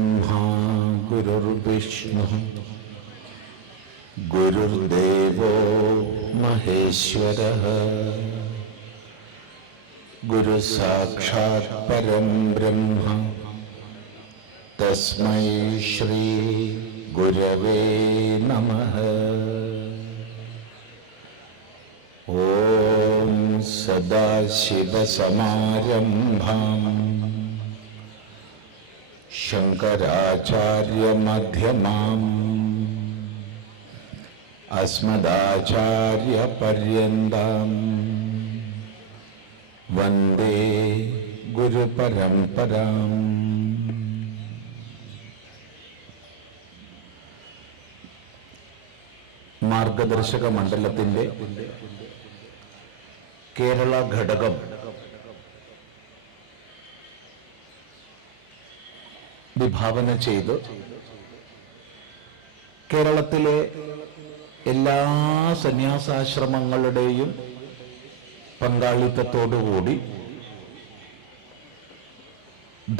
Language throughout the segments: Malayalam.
गुरुर्ब्रह्मा गुरुर्विष्णुः गुरुर्देवो महेश्वरः गुरुसाक्षात् परं ब्रह्म तस्मै श्री गुरवे नमः। ॐ सदाशिवसमारम्भाम् शङ्कराचार्यमध्यमाम् अस्मदाचार्यपर्यन्ताम् वन्दे गुरुपरम्पराम्। മാർഗദർശക മണ്ഡലത്തിന്റെ കേരള ഘടകം വിഭാവന ചെയ്ത് കേരളത്തിലെ എല്ലാ സന്യാസാശ്രമങ്ങളുടെയും പങ്കാളിത്തത്തോടുകൂടി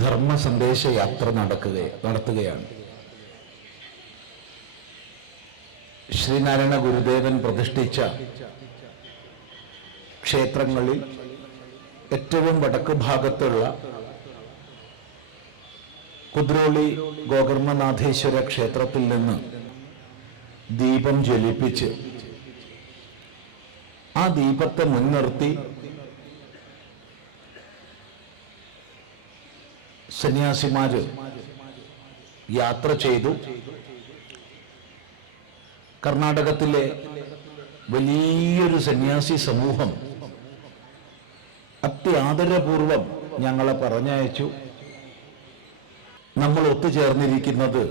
ധർമ്മ സന്ദേശ യാത്ര നടത്തുകയാണ്. ശ്രീനാരായണ ഗുരുദേവൻ പ്രതിഷ്ഠിച്ച ക്ഷേത്രങ്ങളിൽ ഏറ്റവും വടക്ക് ഭാഗത്തുള്ള കുദ്രോളി ഗോകർമ്മനാഥേശ്വര ക്ഷേത്രത്തിൽ നിന്ന് ദീപം ജ്വലിപ്പിച്ച് ആ ദീപത്തെ മുൻനിർത്തി സന്യാസിമാര് യാത്ര ചെയ്തു. കർണാടകത്തിലെ വലിയൊരു സന്യാസി സമൂഹം അത്യാദരപൂർവം ഞങ്ങളെ പറഞ്ഞയച്ചു. നമ്മൾ ഒത്തുചേർന്നിരിക്കുന്നത്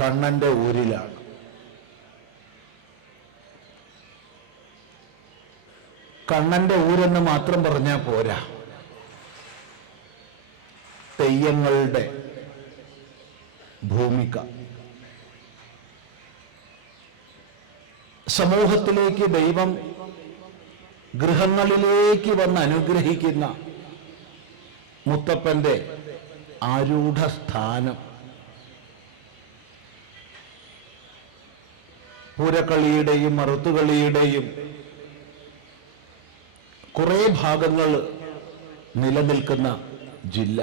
കണ്ണന്റെ ഊരിലാണ്. കണ്ണന്റെ ഊരെന്ന് മാത്രം പറഞ്ഞാൽ പോരാ, തെയ്യങ്ങളുടെ ഭൂമിക. സമൂഹത്തിലേക്ക് ദൈവം ഗൃഹങ്ങളിലേക്ക് വന്ന് അനുഗ്രഹിക്കുന്ന മുത്തപ്പന്റെ ആരൂഢ സ്ഥാനം. പൂരക്കളിയുടെയും മറുത്തുകളിയുടെയും കുറെ ഭാഗങ്ങൾ നിലനിൽക്കുന്ന ജില്ല.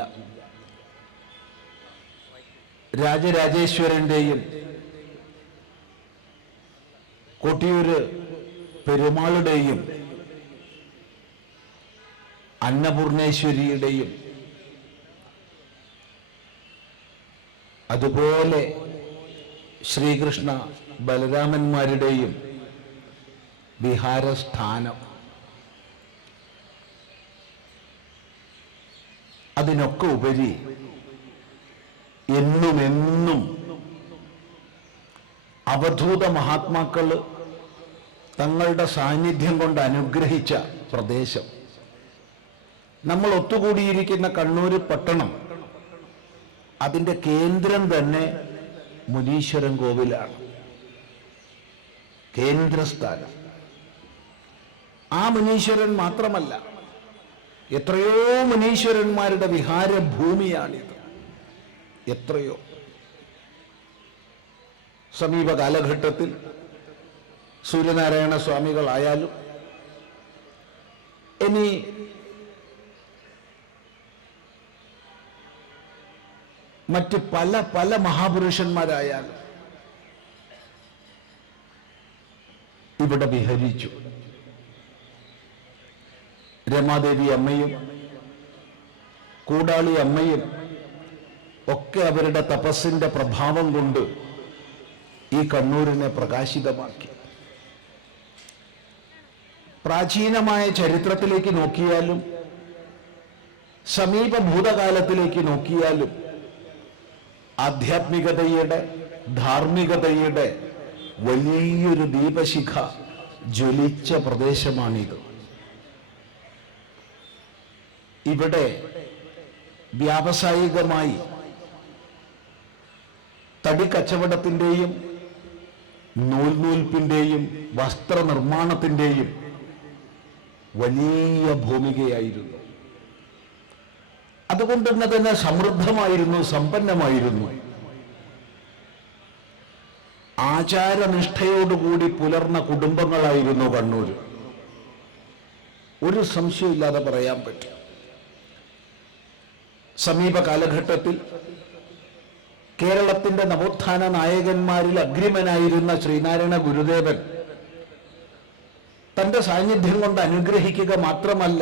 രാജരാജേശ്വരന്റെയും കൊട്ടിയൂര് പെരുമാളുടെയും അന്നപൂർണേശ്വരിയുടെയും അതുപോലെ ശ്രീകൃഷ്ണ ബലരാമന്മാരുടെയും വിഹാരസ്ഥാനം. അതിനൊക്കെ ഉപരി എന്നുമെന്നും അവധൂത മഹാത്മാക്കൾ തങ്ങളുടെ സാന്നിധ്യം കൊണ്ട് അനുഗ്രഹിച്ച പ്രദേശം. നമ്മൾ ഒത്തുകൂടിയിരിക്കുന്ന കണ്ണൂര് പട്ടണം, അതിൻ്റെ കേന്ദ്രം തന്നെ മുനീശ്വരൻ കോവിലാണ്, കേന്ദ്രസ്ഥാനം. ആ മുനീശ്വരൻ മാത്രമല്ല, എത്രയോ മുനീശ്വരന്മാരുടെ വിഹാരഭൂമിയാണിത്. എത്രയോ സമീപ കാലഘട്ടത്തിൽ സൂര്യനാരായണ സ്വാമികളായാലും ഇനി മറ്റ് പല പല മഹാപുരുഷന്മാരായാലും ഇവിടെ വിഹരിച്ചു. രമാദേവി അമ്മയും കൂടാളി അമ്മയും ഒക്കെ അവരുടെ തപസ്സിന്റെ പ്രഭാവം കൊണ്ട് ഈ കണ്ണൂരിനെ പ്രകാശിതമാക്കി. പ്രാചീനമായ ചരിത്രത്തിലേക്ക് നോക്കിയാലും സമീപ ഭൂതകാലത്തിലേക്ക് നോക്കിയാലും ആധ്യാത്മികതയുടെ, ധാർമ്മികതയുടെ വലിയൊരു ദീപശിഖ ജ്വലിച്ച പ്രദേശമാണിത്. ഇവിടെ വ്യാവസായികമായി തടിക്കച്ചവടത്തിൻ്റെയും നൂൽനൂൽപ്പിൻ്റെയും വസ്ത്രനിർമ്മാണത്തിൻ്റെയും വലിയ ഭൂമികയായിരുന്നു. അതുകൊണ്ട് തന്നെ സമൃദ്ധമായിരുന്നു, സമ്പന്നമായിരുന്നു. ആചാരനിഷ്ഠയോടുകൂടി പുലർന്ന കുടുംബങ്ങളായിരുന്നു കണ്ണൂർ. ഒരു സംശയമില്ലാതെ പറയാൻ പറ്റും. സമീപ കാലഘട്ടത്തിൽ കേരളത്തിന്റെ നവോത്ഥാന നായകന്മാരിൽ അഗ്രിമനായിരുന്ന ശ്രീനാരായണ ഗുരുദേവൻ തന്റെ സാന്നിധ്യം കൊണ്ട് അനുഗ്രഹിക്കുക മാത്രമല്ല,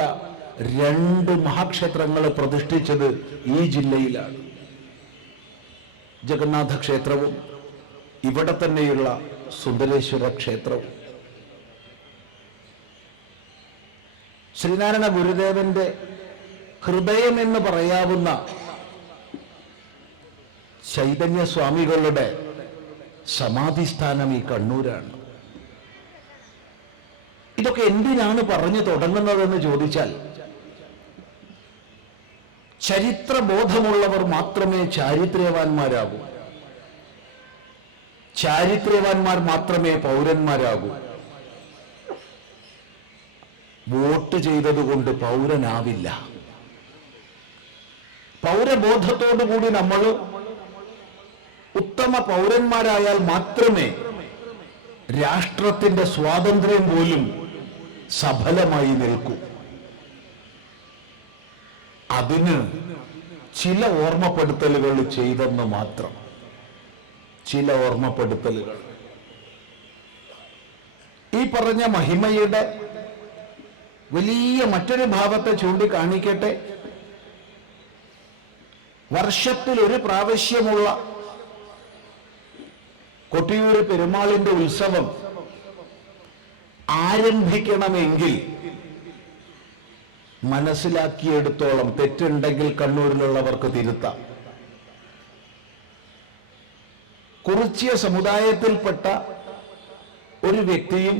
2 മഹാക്ഷേത്രങ്ങൾ പ്രതിഷ്ഠിച്ചത് ഈ ജില്ലയിലാണ്. ജഗന്നാഥ ക്ഷേത്രവും ഇവിടെ തന്നെയുള്ള സുന്ദരേശ്വര ക്ഷേത്രവും. ശ്രീനാരായണ ഗുരുദേവന്റെ ഹൃദയമെന്ന് പറയാവുന്ന ചൈതന്യസ്വാമികളുടെ സമാധിസ്ഥാനം ഈ കണ്ണൂരാണ്. ഇതൊക്കെ എന്തിനാണ് പറഞ്ഞു തുടങ്ങുന്നതെന്ന് ചോദിച്ചാൽ, ചരിത്രബോധമുള്ളവർ മാത്രമേ ചാരിത്രവാന്മാരാകൂ, ചാരിത്രവാന്മാർ മാത്രമേ പൗരന്മാരാകൂ. വോട്ട് ചെയ്തതുകൊണ്ട് പൗരനാവില്ല. പൗരബോധത്തോടുകൂടി നമ്മൾ ഉത്തമ പൗരന്മാരായാൽ മാത്രമേ രാഷ്ട്രത്തിന്റെ സ്വാതന്ത്ര്യം പോലും സഫലമായി നിൽക്കൂ. അതിന് ചില ഓർമ്മപ്പെടുത്തലുകൾ ചെയ്തെന്ന് മാത്രം. ചില ഓർമ്മപ്പെടുത്തലുകൾ. ഈ പറഞ്ഞ മഹിമയുടെ വലിയ മറ്റൊരു ഭാവത്തെ ചൂണ്ടിക്കാണിക്കട്ടെ. വർഷത്തിൽ ഒരു പ്രാവശ്യമുള്ള കൊട്ടിയൂർ പെരുമാളിന്റെ ഉത്സവം ആരംഭിക്കണമെങ്കിൽ മനസ്സിലാക്കിയെടുത്തോളം തെറ്റുണ്ടെങ്കിൽ കണ്ണൂരിലുള്ളവർക്ക് തിരുത്താം. കുറിച്യ സമുദായത്തിൽപ്പെട്ട ഒരു വ്യക്തിയും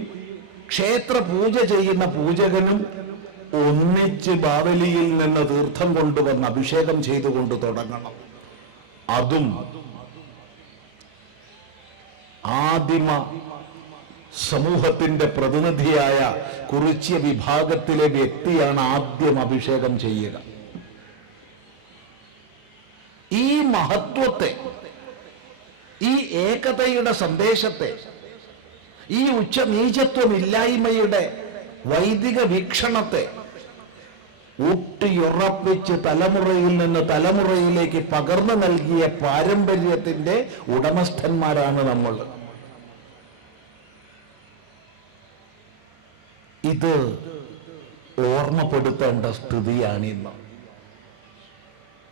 ക്ഷേത്ര പൂജ ചെയ്യുന്ന പൂജകനും ഒന്നിച്ച് ബാവലിയിൽ നിന്ന് തീർത്ഥം കൊണ്ടുവന്ന് അഭിഷേകം ചെയ്തുകൊണ്ട് തുടങ്ങണം. അതും ആദിമ സമൂഹത്തിന്റെ പ്രതിനിധിയായ കുറിച്യ വിഭാഗത്തിലെ വ്യക്തിയാണ് ആദ്യം അഭിഷേകം ചെയ്യുക. ഈ മഹത്വത്തെ, ഈ ഏകതയുടെ സന്ദേശത്തെ, ഈ ഉച്ചനീചത്വമില്ലായ്മയുടെ വൈദിക വീക്ഷണത്തെ ഊട്ടിയുറപ്പിച്ച് തലമുറയിൽ നിന്ന് തലമുറയിലേക്ക് പകർന്നു നൽകിയ പാരമ്പര്യത്തിന്റെ ഉടമസ്ഥന്മാരാണ് നമ്മൾ. ഇത് ഓർമ്മപ്പെടുത്തേണ്ട സ്ഥിതിയാണിന്ന്.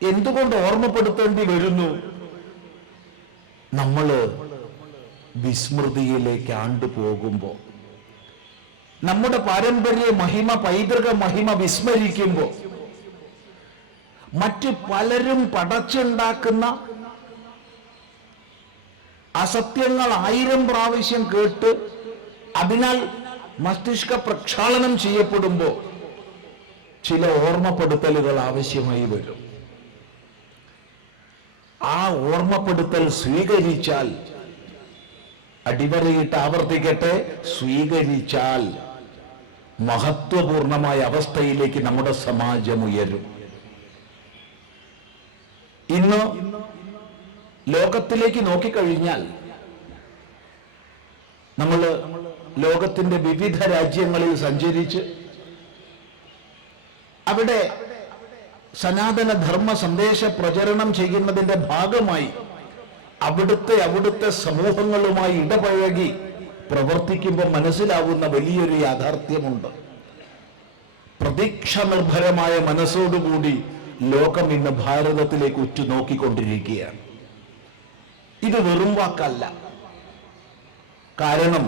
എന്തുകൊണ്ട് ഓർമ്മപ്പെടുത്തേണ്ടി വരുന്നു? നമ്മള് വിസ്മൃതിയിലേക്ക് ആണ്ടുപോകുമ്പോൾ, നമ്മുടെ പാരമ്പര്യ മഹിമ, പൈതൃക മഹിമ വിസ്മരിക്കുമ്പോൾ, മറ്റു പലരും പടച്ചുണ്ടാക്കുന്ന അസത്യങ്ങൾ 1000 പ്രാവശ്യം കേട്ട് അതിനാൽ മസ്തിഷ്ക പ്രക്ഷാളനം ചെയ്യപ്പെടുമ്പോൾ ചില ഓർമ്മപ്പെടുത്തലുകൾ ആവശ്യമായി വരും. ആ ഓർമ്മപ്പെടുത്തൽ സ്വീകരിച്ചാൽ, അടിവരയിട്ട് ആവർത്തിക്കട്ടെ, സ്വീകരിച്ചാൽ മഹത്വപൂർണമായ അവസ്ഥയിലേക്ക് നമ്മുടെ സമാജം ഉയരും. ഇന്ന് ലോകത്തിലേക്ക് നോക്കിക്കഴിഞ്ഞാൽ, നമ്മൾ ലോകത്തിന്റെ വിവിധ രാജ്യങ്ങളിൽ സഞ്ചരിച്ച് അവിടെ സനാതന ധർമ്മ സന്ദേശ പ്രചരണം ചെയ്യുന്നതിന്റെ ഭാഗമായി അവിടുത്തെ സമൂഹങ്ങളുമായി ഇടപഴകി പ്രവർത്തിക്കുമ്പോൾ മനസ്സിലാവുന്ന വലിയൊരു യാഥാർത്ഥ്യമുണ്ട്. പ്രതീക്ഷ നിർഭരമായ മനസ്സോടുകൂടി ലോകം ഇന്ന് ഭാരതത്തിലേക്ക് ഉറ്റുനോക്കിക്കൊണ്ടിരിക്കുകയാണ്. ഇത് വെറും വാക്കല്ല. കാരണം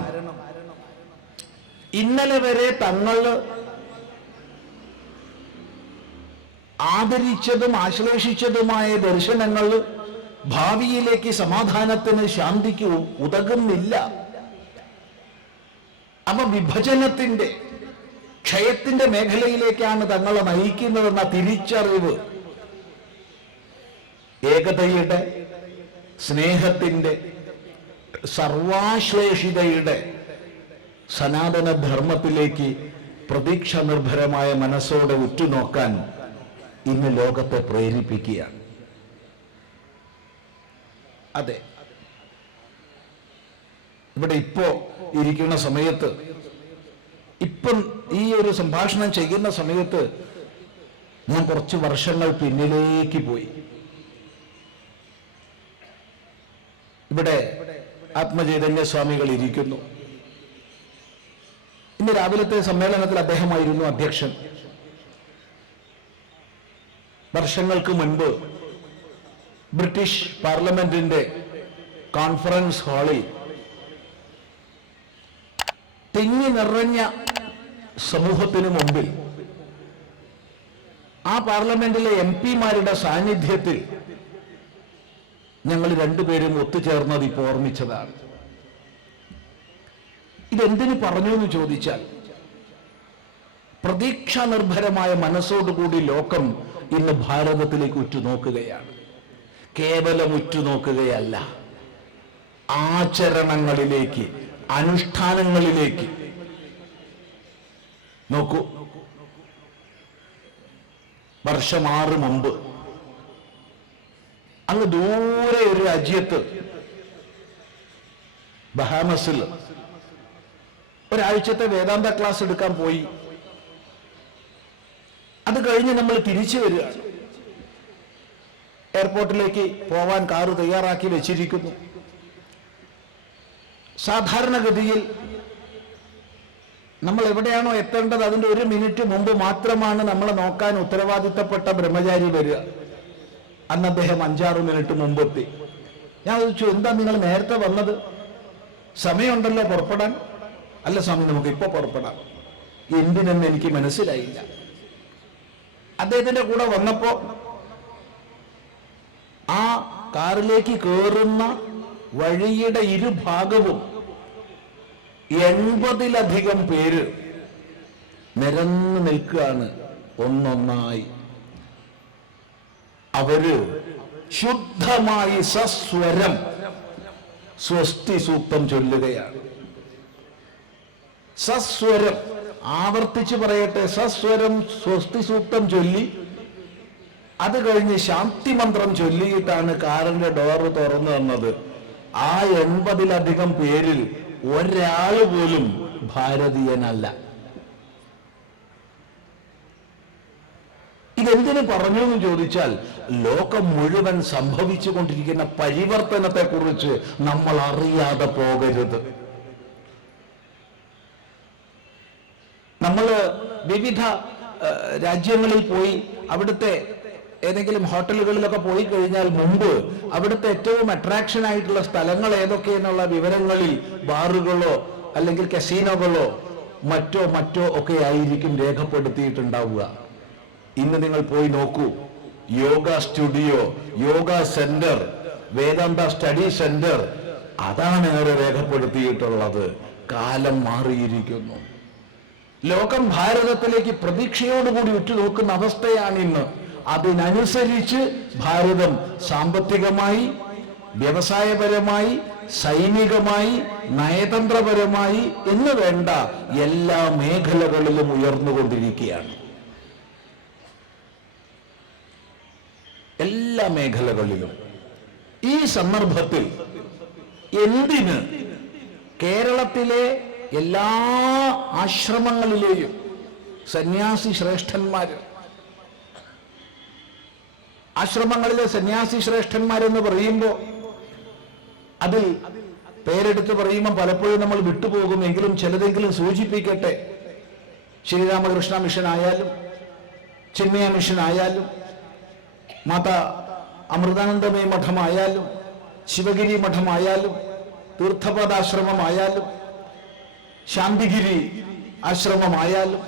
ഇന്നലെ വരെ തങ്ങൾ ആദരിച്ചതും ആശ്ലേഷിച്ചതുമായ ദർശനങ്ങൾ ഭാവിയിലേക്ക് സമാധാനത്തിന്, ശാന്തിക്ക് ഉതകുന്നില്ല. അവ വിഭജനത്തിന്റെ, ക്ഷയത്തിന്റെ മേഖലയിലേക്കാണ് തങ്ങളെ നയിക്കുന്നതെന്ന തിരിച്ചറിവ് ഏകതയുടെ, സ്നേഹത്തിന്റെ, സർവാശ്ലേഷിതയുടെ സനാതന ധർമ്മത്തിലേക്ക് പ്രതീക്ഷ നിർഭരമായ മനസ്സോടെ ഉറ്റുനോക്കാൻ ഇന്ന് ലോകത്തെ പ്രേരിപ്പിക്കുകയാണ്. അതെ, ഇവിടെ ഇപ്പോ ഇരിക്കുന്ന സമയത്ത്, ഇപ്പം ഈ ഒരു സംഭാഷണം ചെയ്യുന്ന സമയത്ത് ഞാൻ കുറച്ച് വർഷങ്ങൾ പിന്നിലേക്ക് പോയി. ഇവിടെ ആത്മചൈതന്യ സ്വാമികൾ ഇരിക്കുന്നു. ഇന്ന് രാവിലത്തെ സമ്മേളനത്തിൽ അദ്ദേഹമായിരുന്നു അധ്യക്ഷൻ. വർഷങ്ങൾക്ക് മുൻപ് ബ്രിട്ടീഷ് പാർലമെന്റിന്റെ കോൺഫറൻസ് ഹാളിൽ തിങ്ങി നിറഞ്ഞ സമൂഹത്തിനു മുമ്പിൽ ആ പാർലമെന്റിലെ MP-മാരുടെ സാന്നിധ്യത്തിൽ ഞങ്ങൾ രണ്ടുപേരും ഒത്തുചേർന്നത് ഇപ്പോൾ ഓർമ്മിച്ചതാണ്. ഇതെന്തിനു പറഞ്ഞു എന്ന് ചോദിച്ചാൽ, പ്രതീക്ഷാ നിർഭരമായ മനസ്സോടുകൂടി ലോകം ഇന്ന് ഭാരതത്തിലേക്ക് ഉറ്റുനോക്കുകയാണ്. കേവലം ഉറ്റുനോക്കുകയല്ല, ആചരണങ്ങളിലേക്ക്, അനുഷ്ഠാനങ്ങളിലേക്ക്. നോക്കൂ, വർഷം 6 മുമ്പ് അങ്ങ് ദൂരെ ഒരു രാജ്യത്ത്, ബഹാമസിൽ ഒരാഴ്ചത്തെ വേദാന്ത ക്ലാസ് എടുക്കാൻ പോയി. അത് കഴിഞ്ഞ് നമ്മൾ തിരിച്ചു വരികയാണ്. എയർപോർട്ടിലേക്ക് പോവാൻ കാറ് തയ്യാറാക്കി വെച്ചിരിക്കുന്നു. സാധാരണഗതിയിൽ നമ്മൾ എവിടെയാണോ എത്തേണ്ടത് അതിന്റെ 1 മിനിറ്റ് മുമ്പ് മാത്രമാണ് നമ്മളെ നോക്കാൻ ഉത്തരവാദിത്തപ്പെട്ട ബ്രഹ്മചാരി വരിക. അന്ന് അദ്ദേഹം 5-6 മിനിറ്റ് മുമ്പെത്തി. ഞാൻ ചോദിച്ചു, എന്താ നിങ്ങൾ നേരത്തെ വന്നത്? സമയമുണ്ടല്ലോ പുറപ്പെടാൻ. അല്ല സ്വാമി, നമുക്ക് ഇപ്പൊ പുറപ്പെടാം. എന്തിനെന്ന് എനിക്ക് മനസ്സിലായില്ല. അദ്ദേഹത്തിന്റെ കൂടെ വന്നപ്പോ ആ കാറിലേക്ക് കയറുന്ന വഴിയുടെ ഇരുഭാഗവും 80-ലധികം പേര് നിരന്നു നിൽക്കുകയാണ് ഒന്നൊന്നായി. അവര് ശുദ്ധമായി സസ്വരം സ്വസ്തി സൂക്തം ചൊല്ലുകയാണ്. സസ്വരം, ആവർത്തിച്ച് പറയട്ടെ, സസ്വരം സ്വസ്തി സൂക്തം ചൊല്ലി അത് കഴിഞ്ഞ് ശാന്തി മന്ത്രം ചൊല്ലിയിട്ടാണ് കാറിന്റെ ഡോറ് തുറന്നു തന്നത്. ആ 80-ലധികം പേരിൽ ഒരാൾ പോലും ഭാരതീയനല്ല. ഇതെന്തിനു പറഞ്ഞു എന്ന് ചോദിച്ചാൽ, ലോകം മുഴുവൻ സംഭവിച്ചു കൊണ്ടിരിക്കുന്ന പരിവർത്തനത്തെ കുറിച്ച് നമ്മൾ അറിയാതെ പോകരുത്. നമ്മൾ വിവിധ രാജ്യങ്ങളിൽ പോയി അവിടുത്തെ ഏതെങ്കിലും ഹോട്ടലുകളിലൊക്കെ പോയി കഴിഞ്ഞാൽ മുമ്പ് അവിടുത്തെ ഏറ്റവും അട്രാക്ഷൻ ആയിട്ടുള്ള സ്ഥലങ്ങൾ ഏതൊക്കെയെന്നുള്ള വിവരങ്ങളിൽ ബാറുകളോ അല്ലെങ്കിൽ കസീനോകളോ മറ്റോ ഒക്കെ ആയിരിക്കും രേഖപ്പെടുത്തിയിട്ടുണ്ടാവുക. ഇന്ന് നിങ്ങൾ പോയി നോക്കൂ, യോഗ സ്റ്റുഡിയോ, യോഗ സെന്റർ, വേദാന്ത സ്റ്റഡി സെന്റർ, അതാണ് ഏറെ രേഖപ്പെടുത്തിയിട്ടുള്ളത്. കാലം മാറിയിരിക്കുന്നു. ലോകം ഭാരതത്തിലേക്ക് പ്രതീക്ഷയോടുകൂടി ഉറ്റുനോക്കുന്ന അവസ്ഥയാണ് ഇന്ന്. അതിനനുസരിച്ച് ഭാരതം സാമ്പത്തികമായി, വ്യവസായപരമായി, സൈനികമായി, നയതന്ത്രപരമായി എന്ന് വേണ്ട എല്ലാ മേഖലകളിലും ഉയർന്നുകൊണ്ടിരിക്കുകയാണ്. എല്ലാ മേഖലകളിലും. ഈ സന്ദർഭത്തിൽ എന്തിന് കേരളത്തിലെ എല്ലാ ആശ്രമങ്ങളിലെയും സന്യാസി ശ്രേഷ്ഠന്മാര്, ആശ്രമങ്ങളിലെ സന്യാസി ശ്രേഷ്ഠന്മാരെന്ന് പറയുമ്പോൾ അതിൽ പേരെടുത്ത് പറയുമ്പോൾ പലപ്പോഴും നമ്മൾ വിട്ടുപോകുമെങ്കിലും ചിലതെങ്കിലും സൂചിപ്പിക്കട്ടെ. ശ്രീരാമകൃഷ്ണ മിഷൻ ആയാലും, ചിന്മയ മിഷൻ ആയാലും, മാതാ അമൃതാനന്ദമയ മഠമായാലും, ശിവഗിരി മഠമായാലും, തീർത്ഥപദാശ്രമമായാലും, ശാന്തിഗിരി ആശ്രമമായാലും,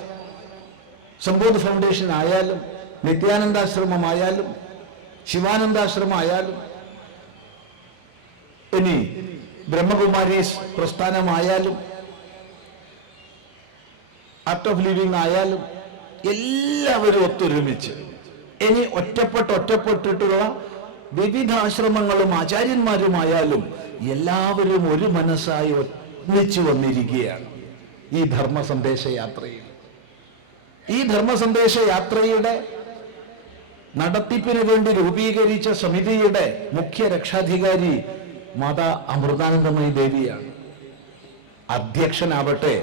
സമ്പൂർണ്ണ ഫൗണ്ടേഷൻ ആയാലും, നിത്യാനന്ദാശ്രമമായാലും, ശിവാനന്ദാശ്രമമായാലും, ഇനി ബ്രഹ്മകുമാരീസ് പ്രസ്ഥാനമായാലും, ആർട്ട് ഓഫ് ലിവിംഗ് ആയാലും, എല്ലാവരും ഒത്തൊരുമിച്ച്, ഇനി ഒറ്റപ്പെട്ടിട്ടുള്ള വിവിധ ആശ്രമങ്ങളും ആചാര്യന്മാരുമായാലും എല്ലാവരും ഒരു മനസ്സായി ഒന്നിച്ചു വന്നിരിക്കുകയാണ് ഈ ധർമ്മ സന്ദേശ യാത്രയിൽ. ഈ ധർമ്മ സന്ദേശ യാത്രയുടെ നടത്തിപ്പിന് വേണ്ടി രൂപീകരിച്ച സമിതിയുടെ മുഖ്യ രക്ഷാധികാരി മാതാ അമൃതാനന്ദമയി ദേവിയാണ്. അധ്യക്ഷനാവട്ടെ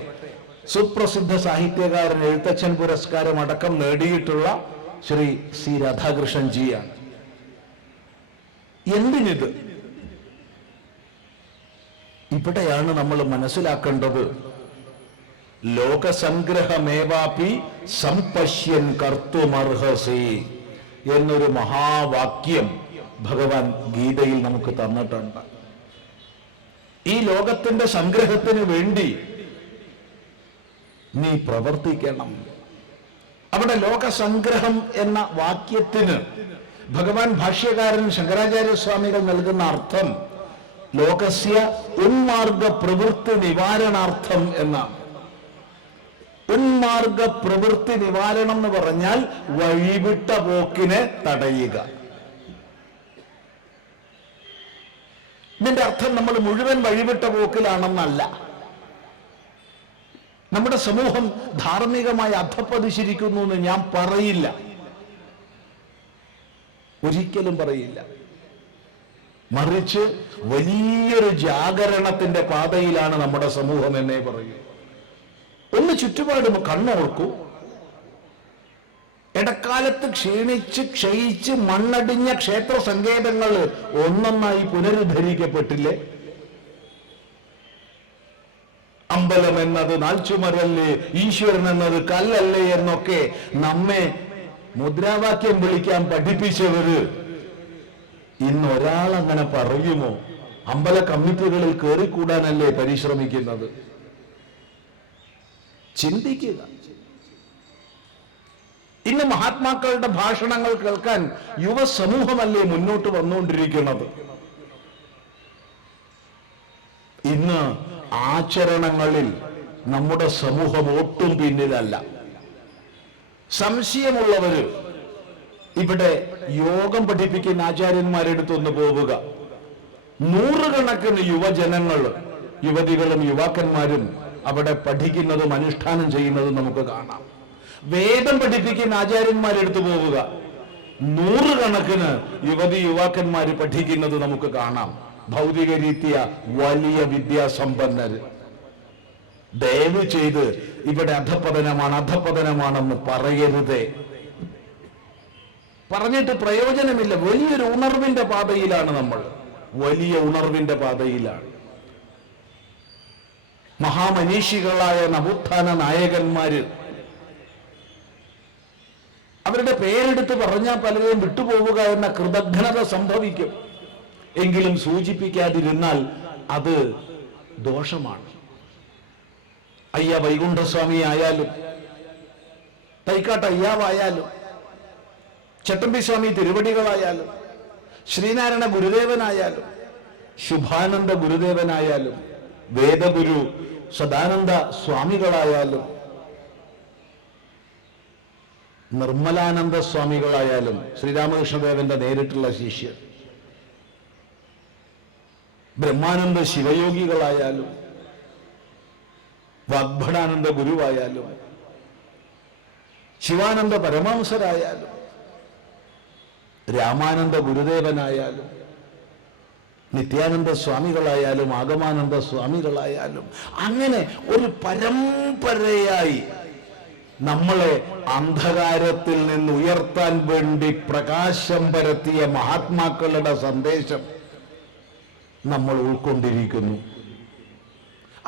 സുപ്രസിദ്ധ സാഹിത്യകാരൻ എഴുത്തച്ഛൻ പുരസ്കാരം അടക്കം നേടിയിട്ടുള്ള ശ്രീ സി രാധാകൃഷ്ണൻ ജിയാണ്. എന്തിനിത്? ഇവിടെയാണ് നമ്മൾ മനസ്സിലാക്കേണ്ടത്. ലോകസംഗ്രഹമേവാപി സംപശ്യൻ കർത്തുമർഹസി എന്നൊരു മഹാവാക്യം ഭഗവാൻ ഗീതയിൽ നമുക്ക് തന്നിട്ടുണ്ട്. ഈ ലോകത്തിന്റെ സംഗ്രഹത്തിന് വേണ്ടി നീ പ്രവർത്തിക്കണം. അവിടെ ലോകസംഗ്രഹം എന്ന വാക്യത്തിന് ഭഗവാൻ ഭാഷ്യകാരൻ ശങ്കരാചാര്യസ്വാമികൾ നൽകുന്ന അർത്ഥം ലോകസ്യ ഉന്മാർഗ പ്രവൃത്തി നിവാരണാർത്ഥം എന്നാണ്. ഉന്മാർഗ പ്രവൃത്തി നിവാരണം എന്ന് പറഞ്ഞാൽ വഴിവിട്ട പോക്കിനെ തടയുക. ഇതിന്റെ അർത്ഥം നമ്മൾ മുഴുവൻ വഴിവിട്ട പോക്കിലാണെന്നല്ല. നമ്മുടെ സമൂഹം ധാർമ്മികമായി അധപ്പതിച്ചിരിക്കുന്നു എന്ന് ഞാൻ പറയില്ല, ഒരിക്കലും പറയില്ല. മറിച്ച് വലിയൊരു ജാഗരണത്തിന്റെ പാതയിലാണ് നമ്മുടെ സമൂഹം എന്നേ പറയൂ. ഒന്ന് ചുറ്റുപാടും കണ്ണോർക്കൂ. ഇടക്കാലത്ത് ക്ഷയിച്ച് മണ്ണടിഞ്ഞ ക്ഷേത്ര സങ്കേതങ്ങൾ ഒന്നൊന്നായി പുനരുദ്ധരിക്കപ്പെട്ടില്ലേ? അമ്പലം എന്നത് നാൽച്ചുമരല്ലേ, ഈശ്വരൻ എന്നത് കല്ലല്ലേ എന്നൊക്കെ നമ്മെ മുദ്രാവാക്യം വിളിക്കാൻ പഠിപ്പിച്ചവര് ഇന്നൊരാൾ അങ്ങനെ പറയുമോ? അമ്പല കമ്മിറ്റികളിൽ കയറിക്കൂടാനല്ലേ പരിശ്രമിക്കുന്നത്? ചിന്തിക്കുക. ഇന്ന് മഹാത്മാക്കളുടെ ഭാഷണങ്ങൾ കേൾക്കാൻ യുവസമൂഹമല്ലേ മുന്നോട്ട് വന്നുകൊണ്ടിരിക്കുന്നത്? ഇന്ന് ആചരണങ്ങളിൽ നമ്മുടെ സമൂഹം ഒട്ടും പിന്നിലല്ല. സംശയമുള്ളവര് ഇവിടെ യോഗം പഠിപ്പിക്കുന്ന ആചാര്യന്മാരെടുത്തൊന്ന് പോവുക. നൂറുകണക്കിന് യുവജനങ്ങൾ, യുവതികളും യുവാക്കന്മാരും അവിടെ പഠിക്കുന്നതും അനുഷ്ഠാനം ചെയ്യുന്നതും നമുക്ക് കാണാം. വേദം പഠിപ്പിക്കുന്ന ആചാര്യന്മാരെടുത്തു പോവുക, നൂറുകണക്കിന് യുവതി യുവാക്കന്മാര് പഠിക്കുന്നത് നമുക്ക് കാണാം. ഭൗതിക രീതിയ വലിയ വിദ്യാസമ്പന്നര്. ദയവ് ചെയ്ത് ഇവിടെ അധപ്പതനമാണെന്ന് പറയരുതേ. പറഞ്ഞിട്ട് പ്രയോജനമില്ല. വലിയൊരു ഉണർവിന്റെ പാതയിലാണ് നമ്മൾ, വലിയ ഉണർവിന്റെ പാതയിലാണ്. മഹാമനീഷികളായ നവോത്ഥാന നായകന്മാര്, അവരുടെ പേരെടുത്ത് പറഞ്ഞാൽ പലരെയും വിട്ടുപോവുക എന്ന കൃതജ്ഞത സംഭവിക്കും. എങ്കിലും സൂചിപ്പിക്കാതിരുന്നാൽ അത് ദോഷമാണ്. അയ്യ വൈകുണ്ഠസ്വാമി ആയാലും, തൈക്കാട്ട് അയ്യാവായാലും, ചട്ടമ്പിസ്വാമി തിരുവടികളായാലും, ശ്രീനാരായണ ഗുരുദേവനായാലും, ശുഭാനന്ദ ഗുരുദേവനായാലും, വേദഗുരു സദാനന്ദ സ്വാമികളായാലും, നിർമ്മലാനന്ദ സ്വാമികളായാലും, ശ്രീരാമകൃഷ്ണദേവന്റെ നേരിട്ടുള്ള ശിഷ്യർ, ബ്രഹ്മാനന്ദ ശിവയോഗികളായാലും, വാഗ്ഭടാനന്ദ ഗുരുവായാലും, ശിവാനന്ദ പരമഹംസരായാലും, രാമാനന്ദ ഗുരുദേവനായാലും, നിത്യാനന്ദ സ്വാമികളായാലും, ആഗമാനന്ദ സ്വാമികളായാലും, അങ്ങനെ ഒരു പരമ്പരയായി നമ്മളെ അന്ധകാരത്തിൽ നിന്ന് ഉയർത്താൻ വേണ്ടി പ്രകാശം പരത്തിയ മഹാത്മാക്കളുടെ സന്ദേശം നമ്മൾ ഉൾക്കൊണ്ടിരിക്കുന്നു.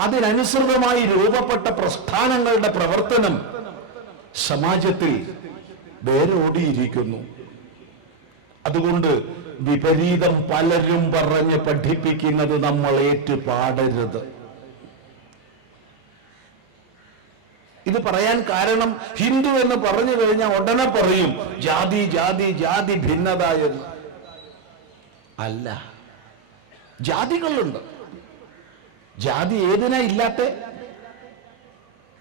അതിനനുസൃതമായി രൂപപ്പെട്ട പ്രസ്ഥാനങ്ങളുടെ പ്രവർത്തനം സമാജത്തിൽ വേരോടിയിരിക്കുന്നു. അതുകൊണ്ട് വിപരീതം പലരും പറഞ്ഞ് പഠിപ്പിക്കുന്നത് നമ്മൾ ഏറ്റുപാടരുത്. ഇത് പറയാൻ കാരണം ഹിന്ദു എന്ന് പറഞ്ഞു കഴിഞ്ഞാൽ ഉടനെ പറയും ജാതി ജാതി ജാതി ഭിന്നത എന്ന്. അല്ല, ജാതികളുണ്ട്. ജാതി ഏതിനാ ഇല്ലാത്ത?